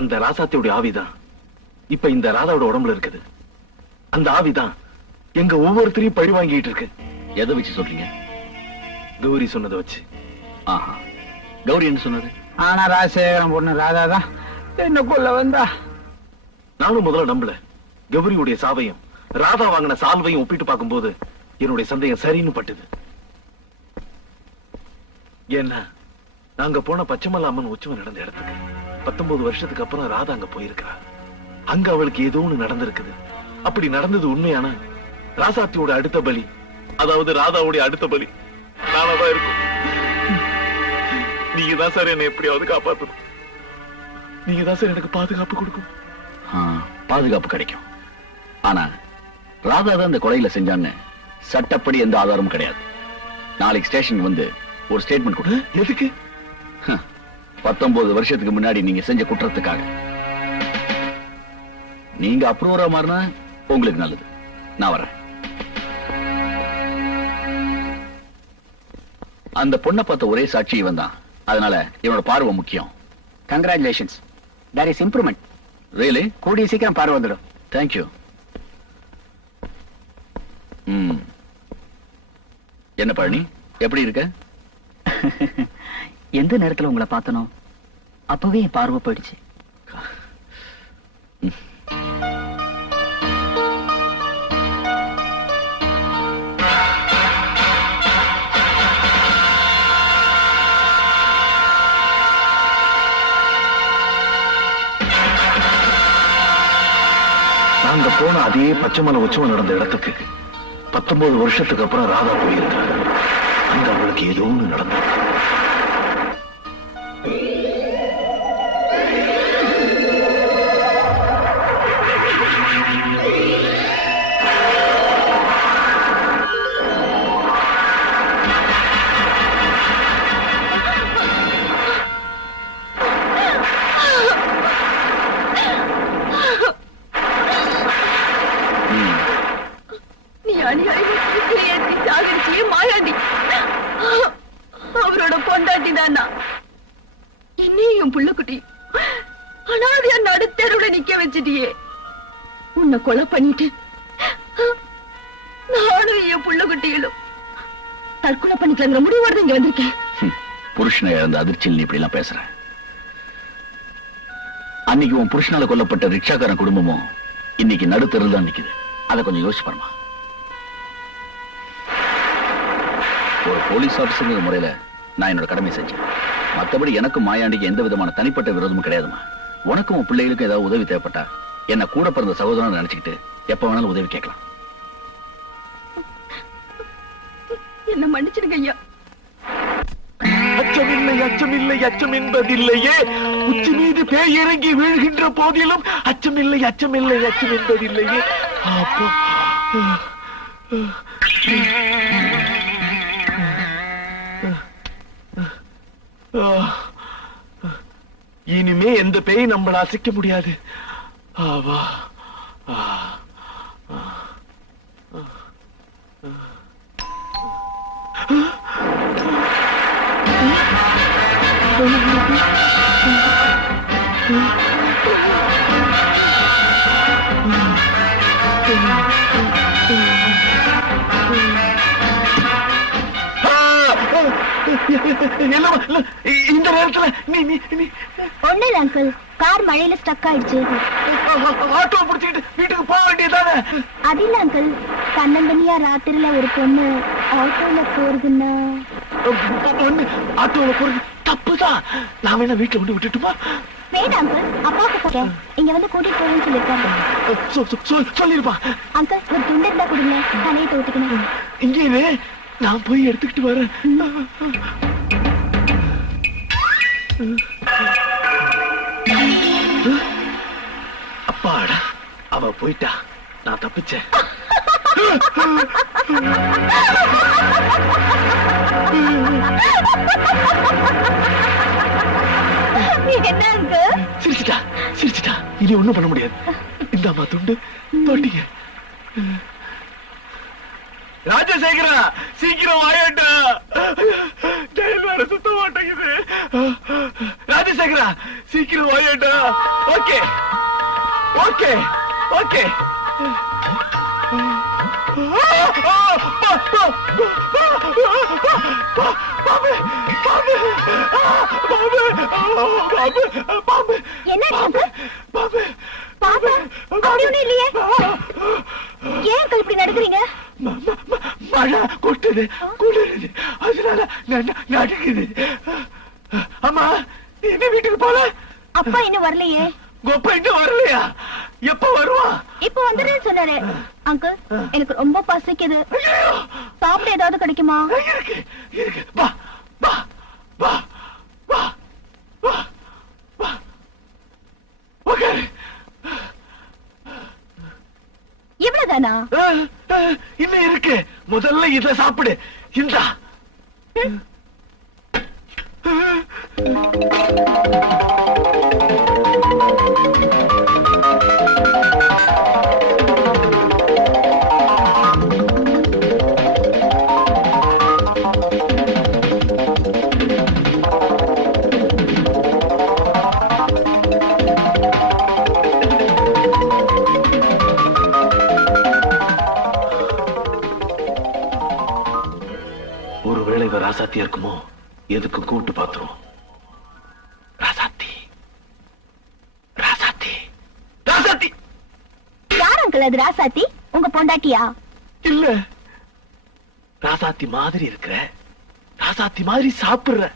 அந்த ராசாத்தியோட ஆவிதான் இப்ப இந்த ராதாவோட உடம்புல இருக்குது. அந்த ஆவிதான் எங்க ஒவ்வொருத்தரையும் பழி வாங்கிட்டு இருக்கு. எதை வச்சு சொல்றீங்க? கௌரி சொன்னதை வச்சு. ஆஹா, கௌரி என்ன சொன்னது? ஆனா ராஜசேகரன் பொண்ணு ராதாதான் என்ன கொல்ல வந்தா. நானும் முதல்ல நம்பல. கௌரியுடைய சாவையும் ராதா வாங்கின சால்வையும் ஒப்பிட்டு பார்க்கும்போது என்னுடைய சந்தேகம் சரின்னு பட்டுது. ஏன்னா நாங்க போன பச்சைமலை அம்மன் உற்சவம் நடந்த இடத்துக்கு 19 வருஷத்துக்கு அப்புறம் ராதா அங்க போயிருக்கிறா. அங்க அவளுக்கு ஏதோ ஒண்ணு நடந்திருக்குது. அப்படி நடந்தது உண்மையான ராசாத்தியோட அடுத்த பலி, அதாவது ராதாவுடைய அடுத்த பலி நானதான் இருக்கும். நீங்க தான் சார் என்னை எப்படியாவது காப்பாற்றணும். நீங்க தான் சார் எனக்கு பாதுகாப்பு கொடுக்கும். பாதுகாப்பு கிடைக்கும். ஆனா ராதா தான் இந்த கொலையில செஞ்சான்னு சட்டப்படி எந்த ஆதாரமும் கிடையாது. நாளைக்கு ஸ்டேஷன் வந்து ஒரு ஸ்டேட்மெண்ட் கொடு. எதுக்கு? 19 வருஷத்துக்கு முன்னாடி நீங்க செஞ்ச குற்றத்துக்காக. நீங்க அப்ரூவரா மாறினா உங்களுக்கு நல்லது. நான் வரேன். அந்த பொண்ணை பார்த்த ஒரே சாட்சி இவன் தான். அதனால இவனோட பார்வை முக்கியம். Congratulations, there is improvement. Really? கூடிய சீக்கிரம் பார்வை வந்துடும். தேங்க்யூ. என்ன பழனி, எப்படி இருக்க? எந்த நேரத்துல உங்களை பார்த்தனோ அப்பவே என் பார்வை போயிடுச்சு. நாங்க போன அதே பச்சைமலை உற்சவம் நடந்த இடத்துக்கு 19 வருஷத்துக்கு அப்புறம் ராதா போயிருக்காங்க. அங்க அவளுக்கு ஏதோ ஒண்ணு நடந்தது. அவரோட பொண்டாட்டி தானா என்னையும் புள்ளக்குட்டி அனாதையா நடுத்தருவுல நிக்க வச்சிட்டியே. உன்னை கொலை பண்ணிட்டு நானும் என் புள்ளக்குட்டிகளும் தற்கொலை பண்ணிக்கலாங்கிற முடிவோட இங்க வந்திருக்கேன். புருஷனை இழந்த அதிர்ச்சியில் நீ இப்படி எல்லாம் பேசுற. அன்னைக்கு உன் புருஷனால கொல்லப்பட்ட ரிக்ஷாக்காரன் குடும்பமும் இன்னைக்கு நடுத்தருள் தான் நிக்குது. அதை கொஞ்சம் யோசிச்சு பாருமா. ஒரு போலீஸ் ஆபீசர் முறையில நான் என்னோட கடமை செஞ்சேன். மற்றபடி எனக்கும் மாயாண்டிக்கு எந்த விதமான தனிப்பட்ட விரோதமும் கிடையாதுமா. உனக்கும் உன் பிள்ளைகளுக்கும் ஏதாவது உதவி தேவைப்பட்டா என்ன கூட பிறந்த சகோதரன் நினைச்சுக்கிட்டு எப்ப வேணாலும் உதவி கேட்கலாம். என்ன மன்னிச்சிடுங்க ஐயா. அச்சமில்லை, அச்சமில்லை, அச்சம் என்பதில்லையே. உச்சி மீது பேய் இறங்கி வீழ்கின்ற போதிலும் அச்சமில்லை, அச்சமில்லை, அச்சம் என்பதில்லையே. அப்போ இனிமே எந்த பேய் நம்மள அசைக்க முடியாது. ஆவா இந்த நேரத்துல நீ நீ நீ ஒண்ணு இல்ல அங்கிள், கார் மழையில ஸ்டக் ஆயிடுச்சு. ஆட்டோ பிடிச்சிட்டு வீட்டுக்கு போக வேண்டியதானே? அது இல்ல அங்கிள், தன்னந்தனியா ராத்திரில ஒரு பொண்ணு ஆட்டோல போறதுன்னா ஆட்டோல போறது தப்புதான். நான் வேணா வீட்டுல கொண்டு விட்டுட்டுமா? வேண்டாம் அங்கிள், அப்பாவுக்கு போறேன், இங்க வந்து கூட்டிட்டு போறேன்னு சொல்லிருக்காரு. சொல்லிருப்பா. அங்கிள் ஒரு துண்டு இருந்தா கொடுங்க, தலையை தோட்டிக்கணும். இங்கே நான் போய் எடுத்துக்கிட்டு வரேன். அப்பாடா, அவ போயிட்டா, நான் தப்பிச்சேன். என்ன அங்கிள்? சிரிச்சிட்டா, இனி ஒண்ணும் பண்ண முடியாது. இந்த அம்மா துண்டு தோட்டிங்க. ராஜசேகரா, சீக்கிரம் வாயட்டா, சுத்த மாட்டேங்குது. ராஜசேகரா, சீக்கிரம் வாயட்டா. Okay okay okay. என்ன இல்லையே, ஏன் அங்கிள் இப்படி நடக்குறீங்க? மழை கொட்டுது, குளிருது, அதனால நடுக்குது. அம்மா, என்ன வீட்டுக்கு போல? அப்பா இன்னும் வரலையே. கொப்பா இன்னும் வரலையா? எப்ப வருவா? இப்ப வந்துடுறேன்னு சொன்னாரு. அங்கிள், எனக்கு ரொம்ப பசிக்குது, சாப்பிட ஏதாவது கிடைக்குமா? இருக்கு இருக்கு, வா வா வா வா வா வா. ஓகே, இவ்வளவுதானா? இன்னும் இருக்கு. முதல்ல இத சாப்பிடு. இந்தா. ஒருவேளை இவ ராசாத்தியா இருக்குமோ? எதுக்கு கூப்பிட்டு பாத்துருவோம். ராசாத்தி, ராசாத்தி, ராசாத்தி. யார் அங்கிள் அது ராசாத்தி? உங்க பொண்டாட்டியா? இல்ல, ராசாத்தி மாதிரி இருக்கிற, ராசாத்தி மாதிரி சாப்பிடுற.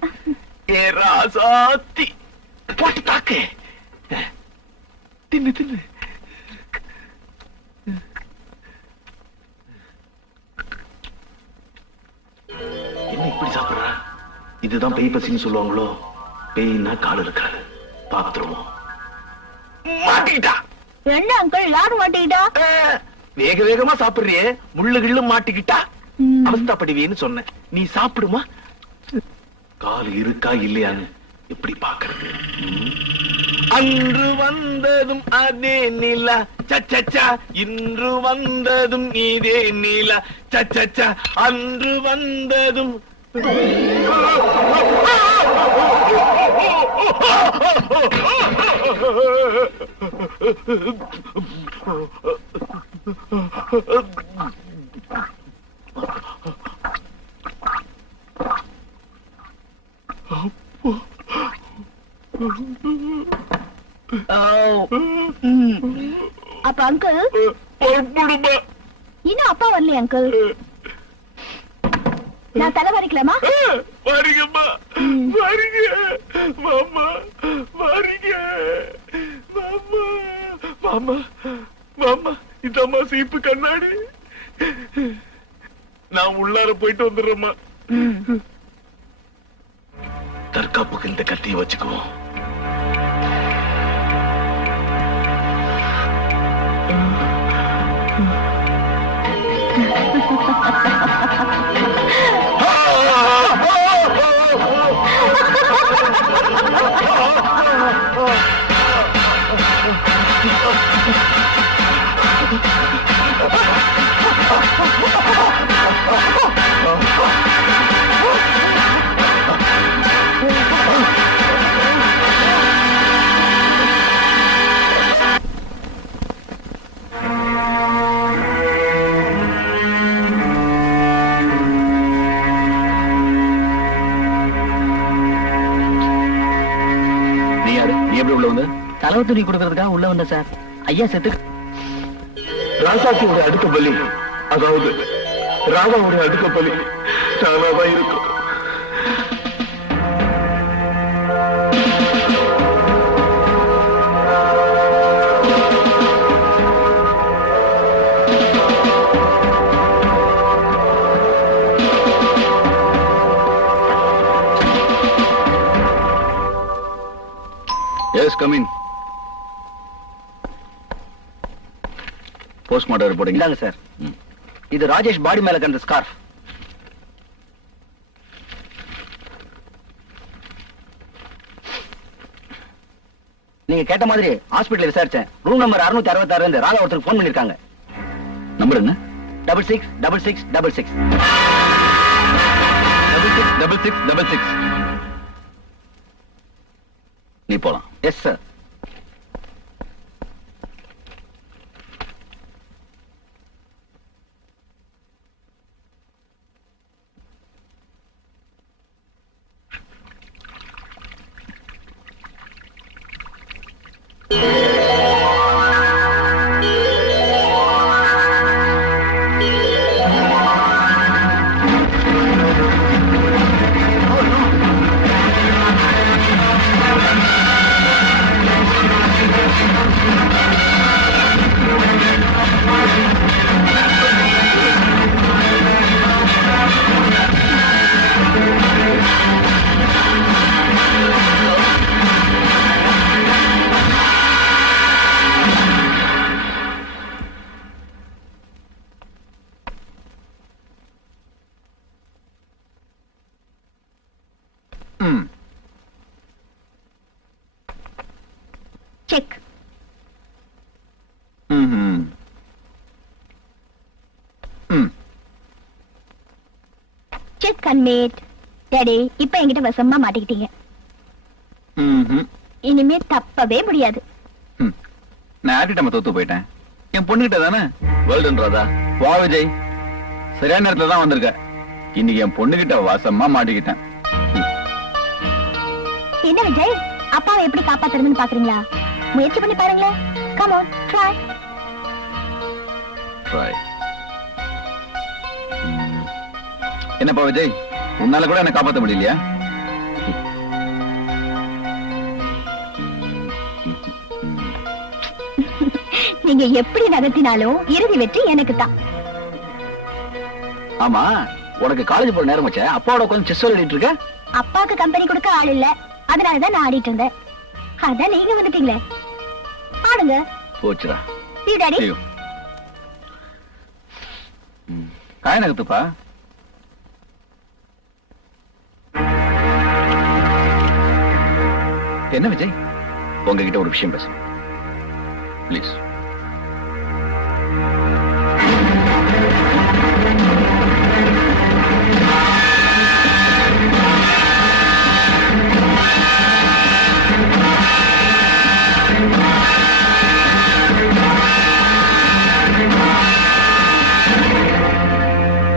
ஏ ராசாத்தி, போட்டு தாக்கு, தின்னு தின்னு. என்ன இப்படி சாப்பிடுற? இதுதான் பேய் பசின்னு சொல்லுவாங்களோ? பேய்னா கால் இருக்காது, பாத்துருவோம். மாட்டிக்கிட்டா. என்ன அங்கிள், யாரு மாட்டிக்கிட்டா? வேக வேகமா சாப்பிடுறியே, முள்ளு கிள்ளு மாட்டிக்கிட்டா அவஸ்தாப்படுவேன்னு சொன்னேன். நீ சாப்பிடுமா? கால் இருக்கா இல்லையான்னு எப்படி பாக்குறது? அன்று வந்ததும் அதே நிலா சச்சா, இன்று வந்ததும் இதே நிலா சச்சா, அன்று வந்ததும். அப்ப அங்கிள் இன்னும் அப்பா வரலையா அங்கிள்? நான் தலை வரைக்கலாமா? வாரிங்கம்மா, வாரிங்க மாமா, வாரிங்க மாமா, மாமா மாமா. இதம்மா சீப்பு கண்ணாடி, நான் உள்ளார போயிட்டு வந்துடுறேம்மா. தற்காப்புக்கு இந்த கத்தியை வச்சுக்குவோம். உள்ள வந்து? செலவு துணி கொடுக்கறதுக்காக உள்ள வந்த சார். ஐயா செத்து ராசாத்தியோட அடுத்த பலி, அதாவது ராதாவுடைய அடுத்த பலி நானாதான் இருக்கும். Yes come in. Postmortem report இந்தாங்க சார். இது ராஜேஷ் பாடி மேல கண்ட ஸ்கார்ஃப். நீங்க கேட்ட மாதிரி ஹாஸ்பிடல்ல விசாரிச்சேன். ரூம் நம்பர் 666 ராதா ஒருத்தருக்கு போன் பண்ணிருக்காங்க. நம்பர் என்ன? 666666. 666666. நீ போலாம். Yes sir. Check. Check and mate. Daddy, இப்ப என்கிட்ட வசமா மாட்டிக்கிட்டீங்க. இனிமே தப்பவே முடியாது. நான் ஆட்டிட்டம தோத்து போயிட்டேன். என் பொண்ணுகிட்ட தானே. வேல்டன் ராதா. வா விஜய், சரியான நேரத்துல தான் வந்திருக்க. இன்னைக்கு என் பொண்ணுகிட்ட வசமா மாட்டிக்கிட்டேன். என்ன விஜய், அப்பாவை எப்படி காப்பாத்துறதுன்னு பாக்குறீங்களா? முயற்சி பண்ணி பாருங்களேன். Come on, try. ட்ரை. என்னப்பா விஜய், உன்னால கூட என்ன காப்பாத்த முடியலையா? நீங்க எப்படி நகர்த்தினாலும் இறுதி வெற்றி எனக்கு தான். ஆமா, உனக்கு காலேஜ் போற நேரம் வச்ச அப்பாவோட உட்கார்ந்து செஸ் விளையாடிட்டு இருக்க. அப்பாவுக்கு கம்பெனி கொடுக்க ஆள் இல்ல, அதனாலதான் நான் ஆடிட்டு இருந்தேன். அதான் நீங்க வந்துட்டீங்களே, ஆடுங்க. போச்சுடா. See, Daddy. ஐயோ. காய நகத்துப்பா. என்ன விஜய், உங்ககிட்ட ஒரு விஷயம் பேசணும். ப்ளீஸ்.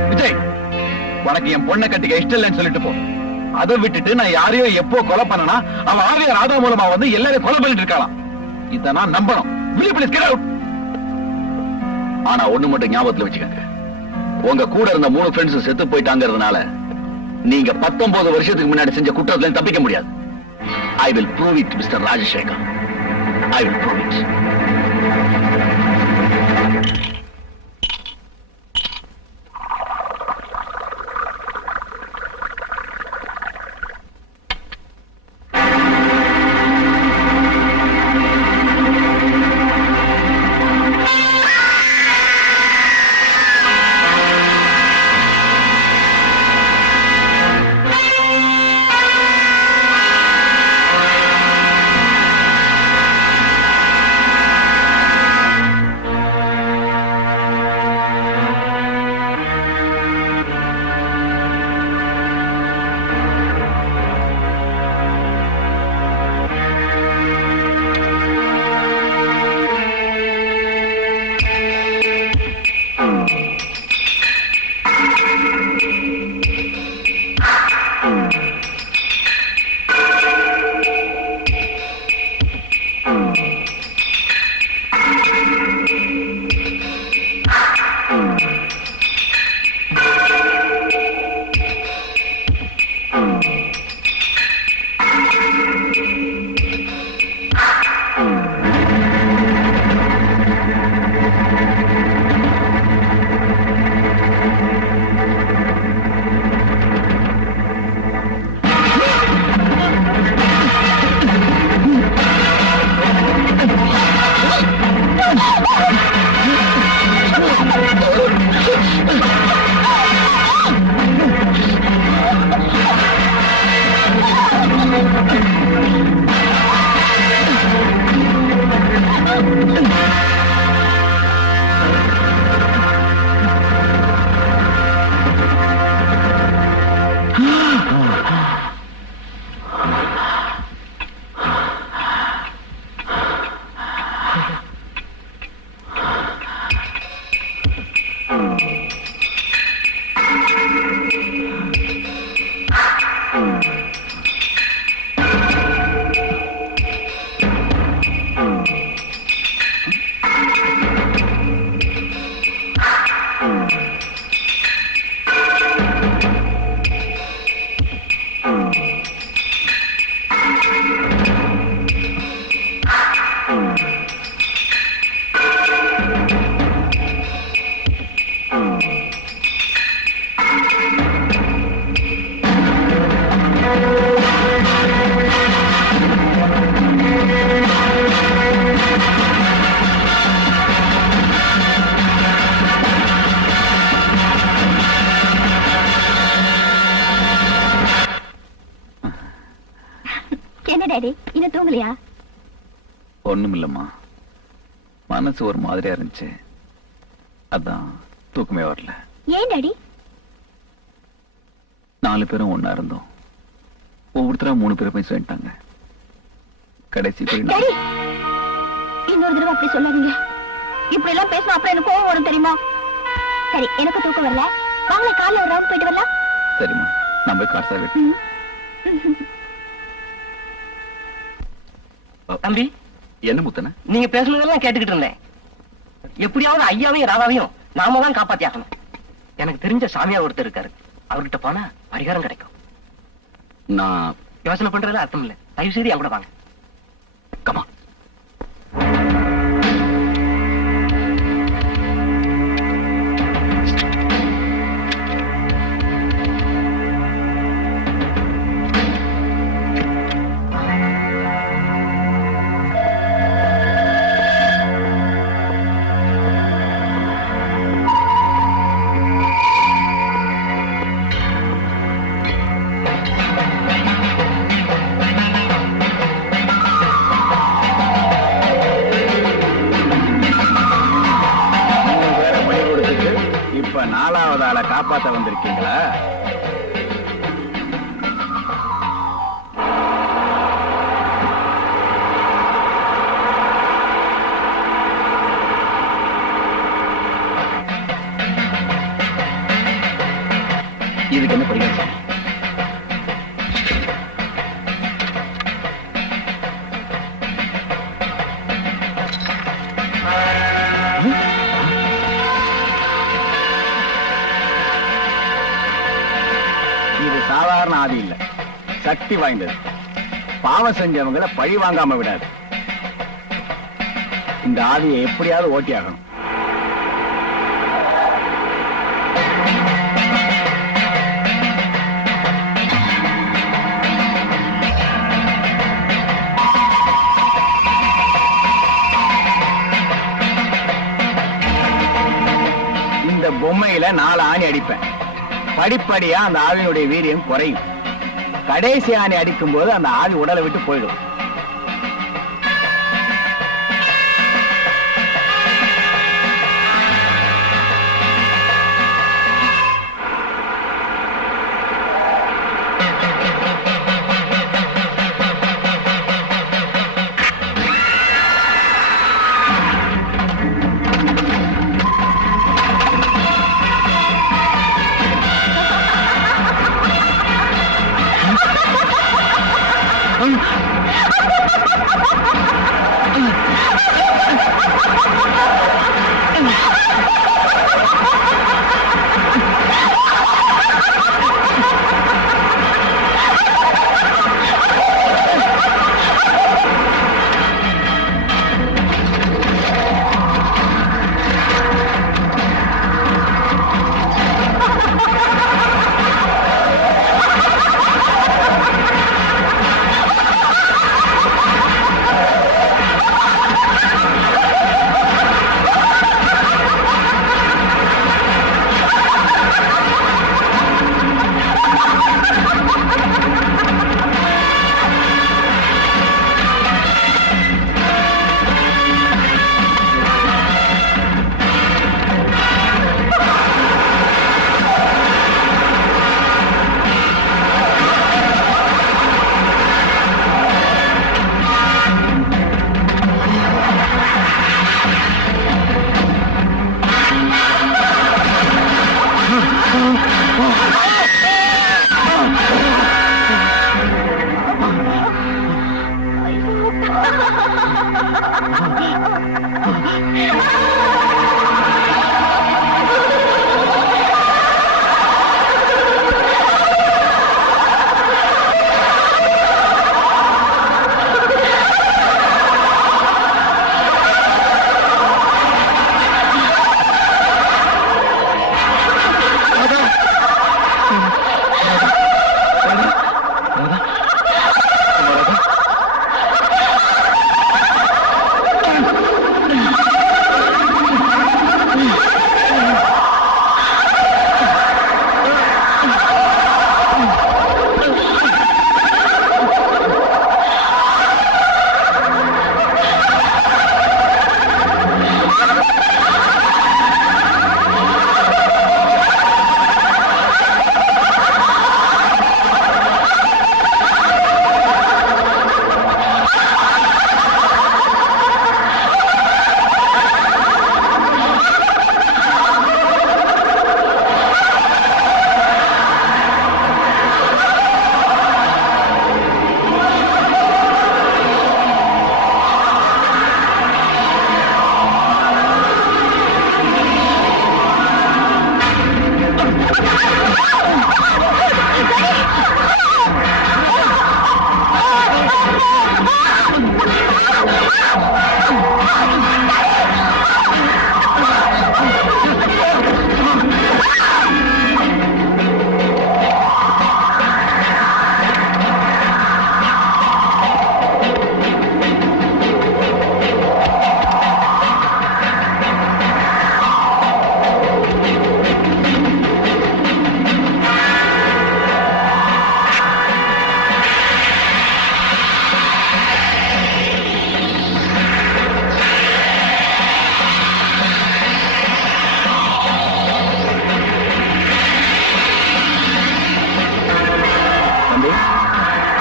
விஜய், உனக்கு என் பொண்ணை கட்டிக்க இஷ்டம் இல்லைன்னு சொல்லிட்டு போ. அதை விட்டுட்டு நான் யாரையோ எப்போ கொலை பண்ணனா அவன் ஆவிய ராதா மூலமா வந்து எல்லாரையும் கொலை பண்ணிட்டு இருக்கலாம். இத நான் நம்பணும். Will you please get out? ஆனா ஒண்ணு மட்டும் ஞாபகத்துல வச்சுக்கங்க, உங்க கூட இருந்த 3 ஃப்ரெண்ட்ஸ் செத்து போயிட்டாங்கிறதுனால நீங்க 19 வருஷத்துக்கு முன்னாடி செஞ்ச குற்றத்துல தப்பிக்க முடியாது. I will prove it, Mr. Rajashekhar. I will prove it. என்ன டாடி இன்னும் தூங்கலையா? ஒண்ணும் இல்லம்மா, மனசு ஒரு மாதிரியா இருந்துச்சு, அதான் தூக்கமே வரல. ஏன் டாடி? 4 பேரும் ஒன்னா இருந்தோம், ஒவ்வொருத்தரா 3 பேரை போய் சொல்லிட்டாங்க. கடைசி போய் டாடி இன்னொரு தடவை அப்படி சொல்லாதீங்க. இப்படி எல்லாம் பேசினா அப்புறம் எனக்கு கோவம் வரும் தெரியுமா? சரி, எனக்கு தூக்கம் வரல, வாங்களே காலைல ஒரு ரவுண்ட் போயிட்டு வரலாம். சரிம்மா, நான் போய் காசா விட்டு. தம்பி, என்ன முத்தன? நீங்க பேசுனதெல்லாம் கேட்டுக்கிட்டு இருந்தேன். எப்படியாவது ஐயாவையும் ராதாவையும் நாம தான் காப்பாத்தி ஆகணும். எனக்கு தெரிஞ்ச சாமியா ஒருத்தர் இருக்காரு, அவர்கிட்ட போனா பரிகாரம் கிடைக்கும். நான் யோசனை பண்றதுல அர்த்தம் இல்ல, தயவு செய்து என் கூட வாங்க. கமா. இப்ப 4வது ஆளை காப்பாத்த வந்திருக்கீங்களா? இதுக்கு என்ன பரிகாரம்? இது சாதாரண ஆதி இல்ல, சக்தி வாய்ந்தது. பாவம் செஞ்சவங்களை பழி வாங்காம விடாது. இந்த ஆதியை எப்படியாவது ஓட்டி ஆகணும். இந்த பொம்மையில 4 ஆணி அடிப்பேன். படிப்படியா அந்த ஆவியினுடைய வீரியம் குறையும். கடைசி ஆணி அடிக்கும் போது அந்த ஆவி உடலை விட்டு போயிடும்.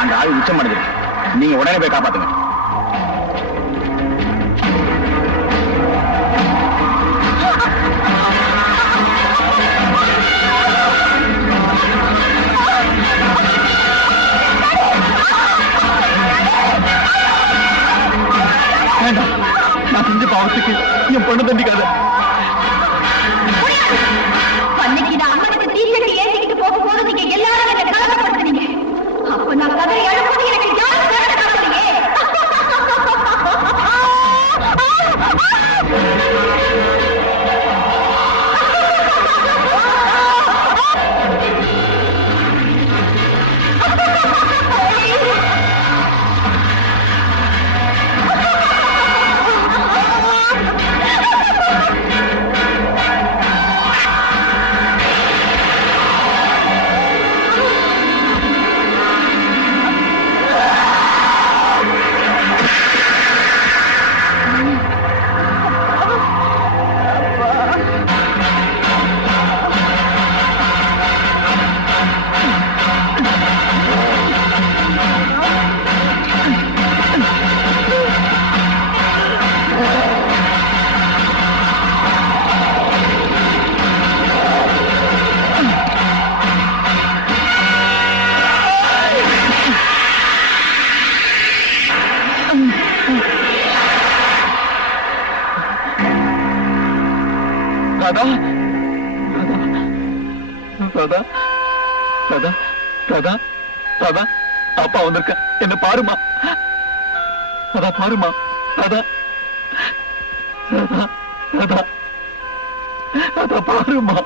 அந்த ஆள் உச்சம் அடைஞ்சிருக்கு. நீங்க உடனே போய் காப்பாத்துங்க. வேண்டாம், நான் செஞ்ச பாவத்துக்கு என் பொண்ணு தண்டிக்காத. அன்னைக்கு நான் அம்மனுக்கு தீக்கட்டி ஏற்றிக்கிட்டு போகும்போது நீங்க எல்லாரும் என்ன கலகப்படுத்துனீங்க. அப்ப நான் கதறி எழுப்பது எனக்கு யாரும் காரணமாட்டீங்க. ராதா, ராதா, ராதா, ராதா, ராதா, அப்பா வந்திருக்க, என்ன பாருமா. ராதா பாருமா. ராதா, ராதா, ராதா, ராதா பாருமா.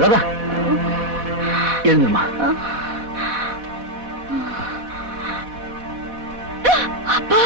ராதா, எழுந்துமா. அப்பா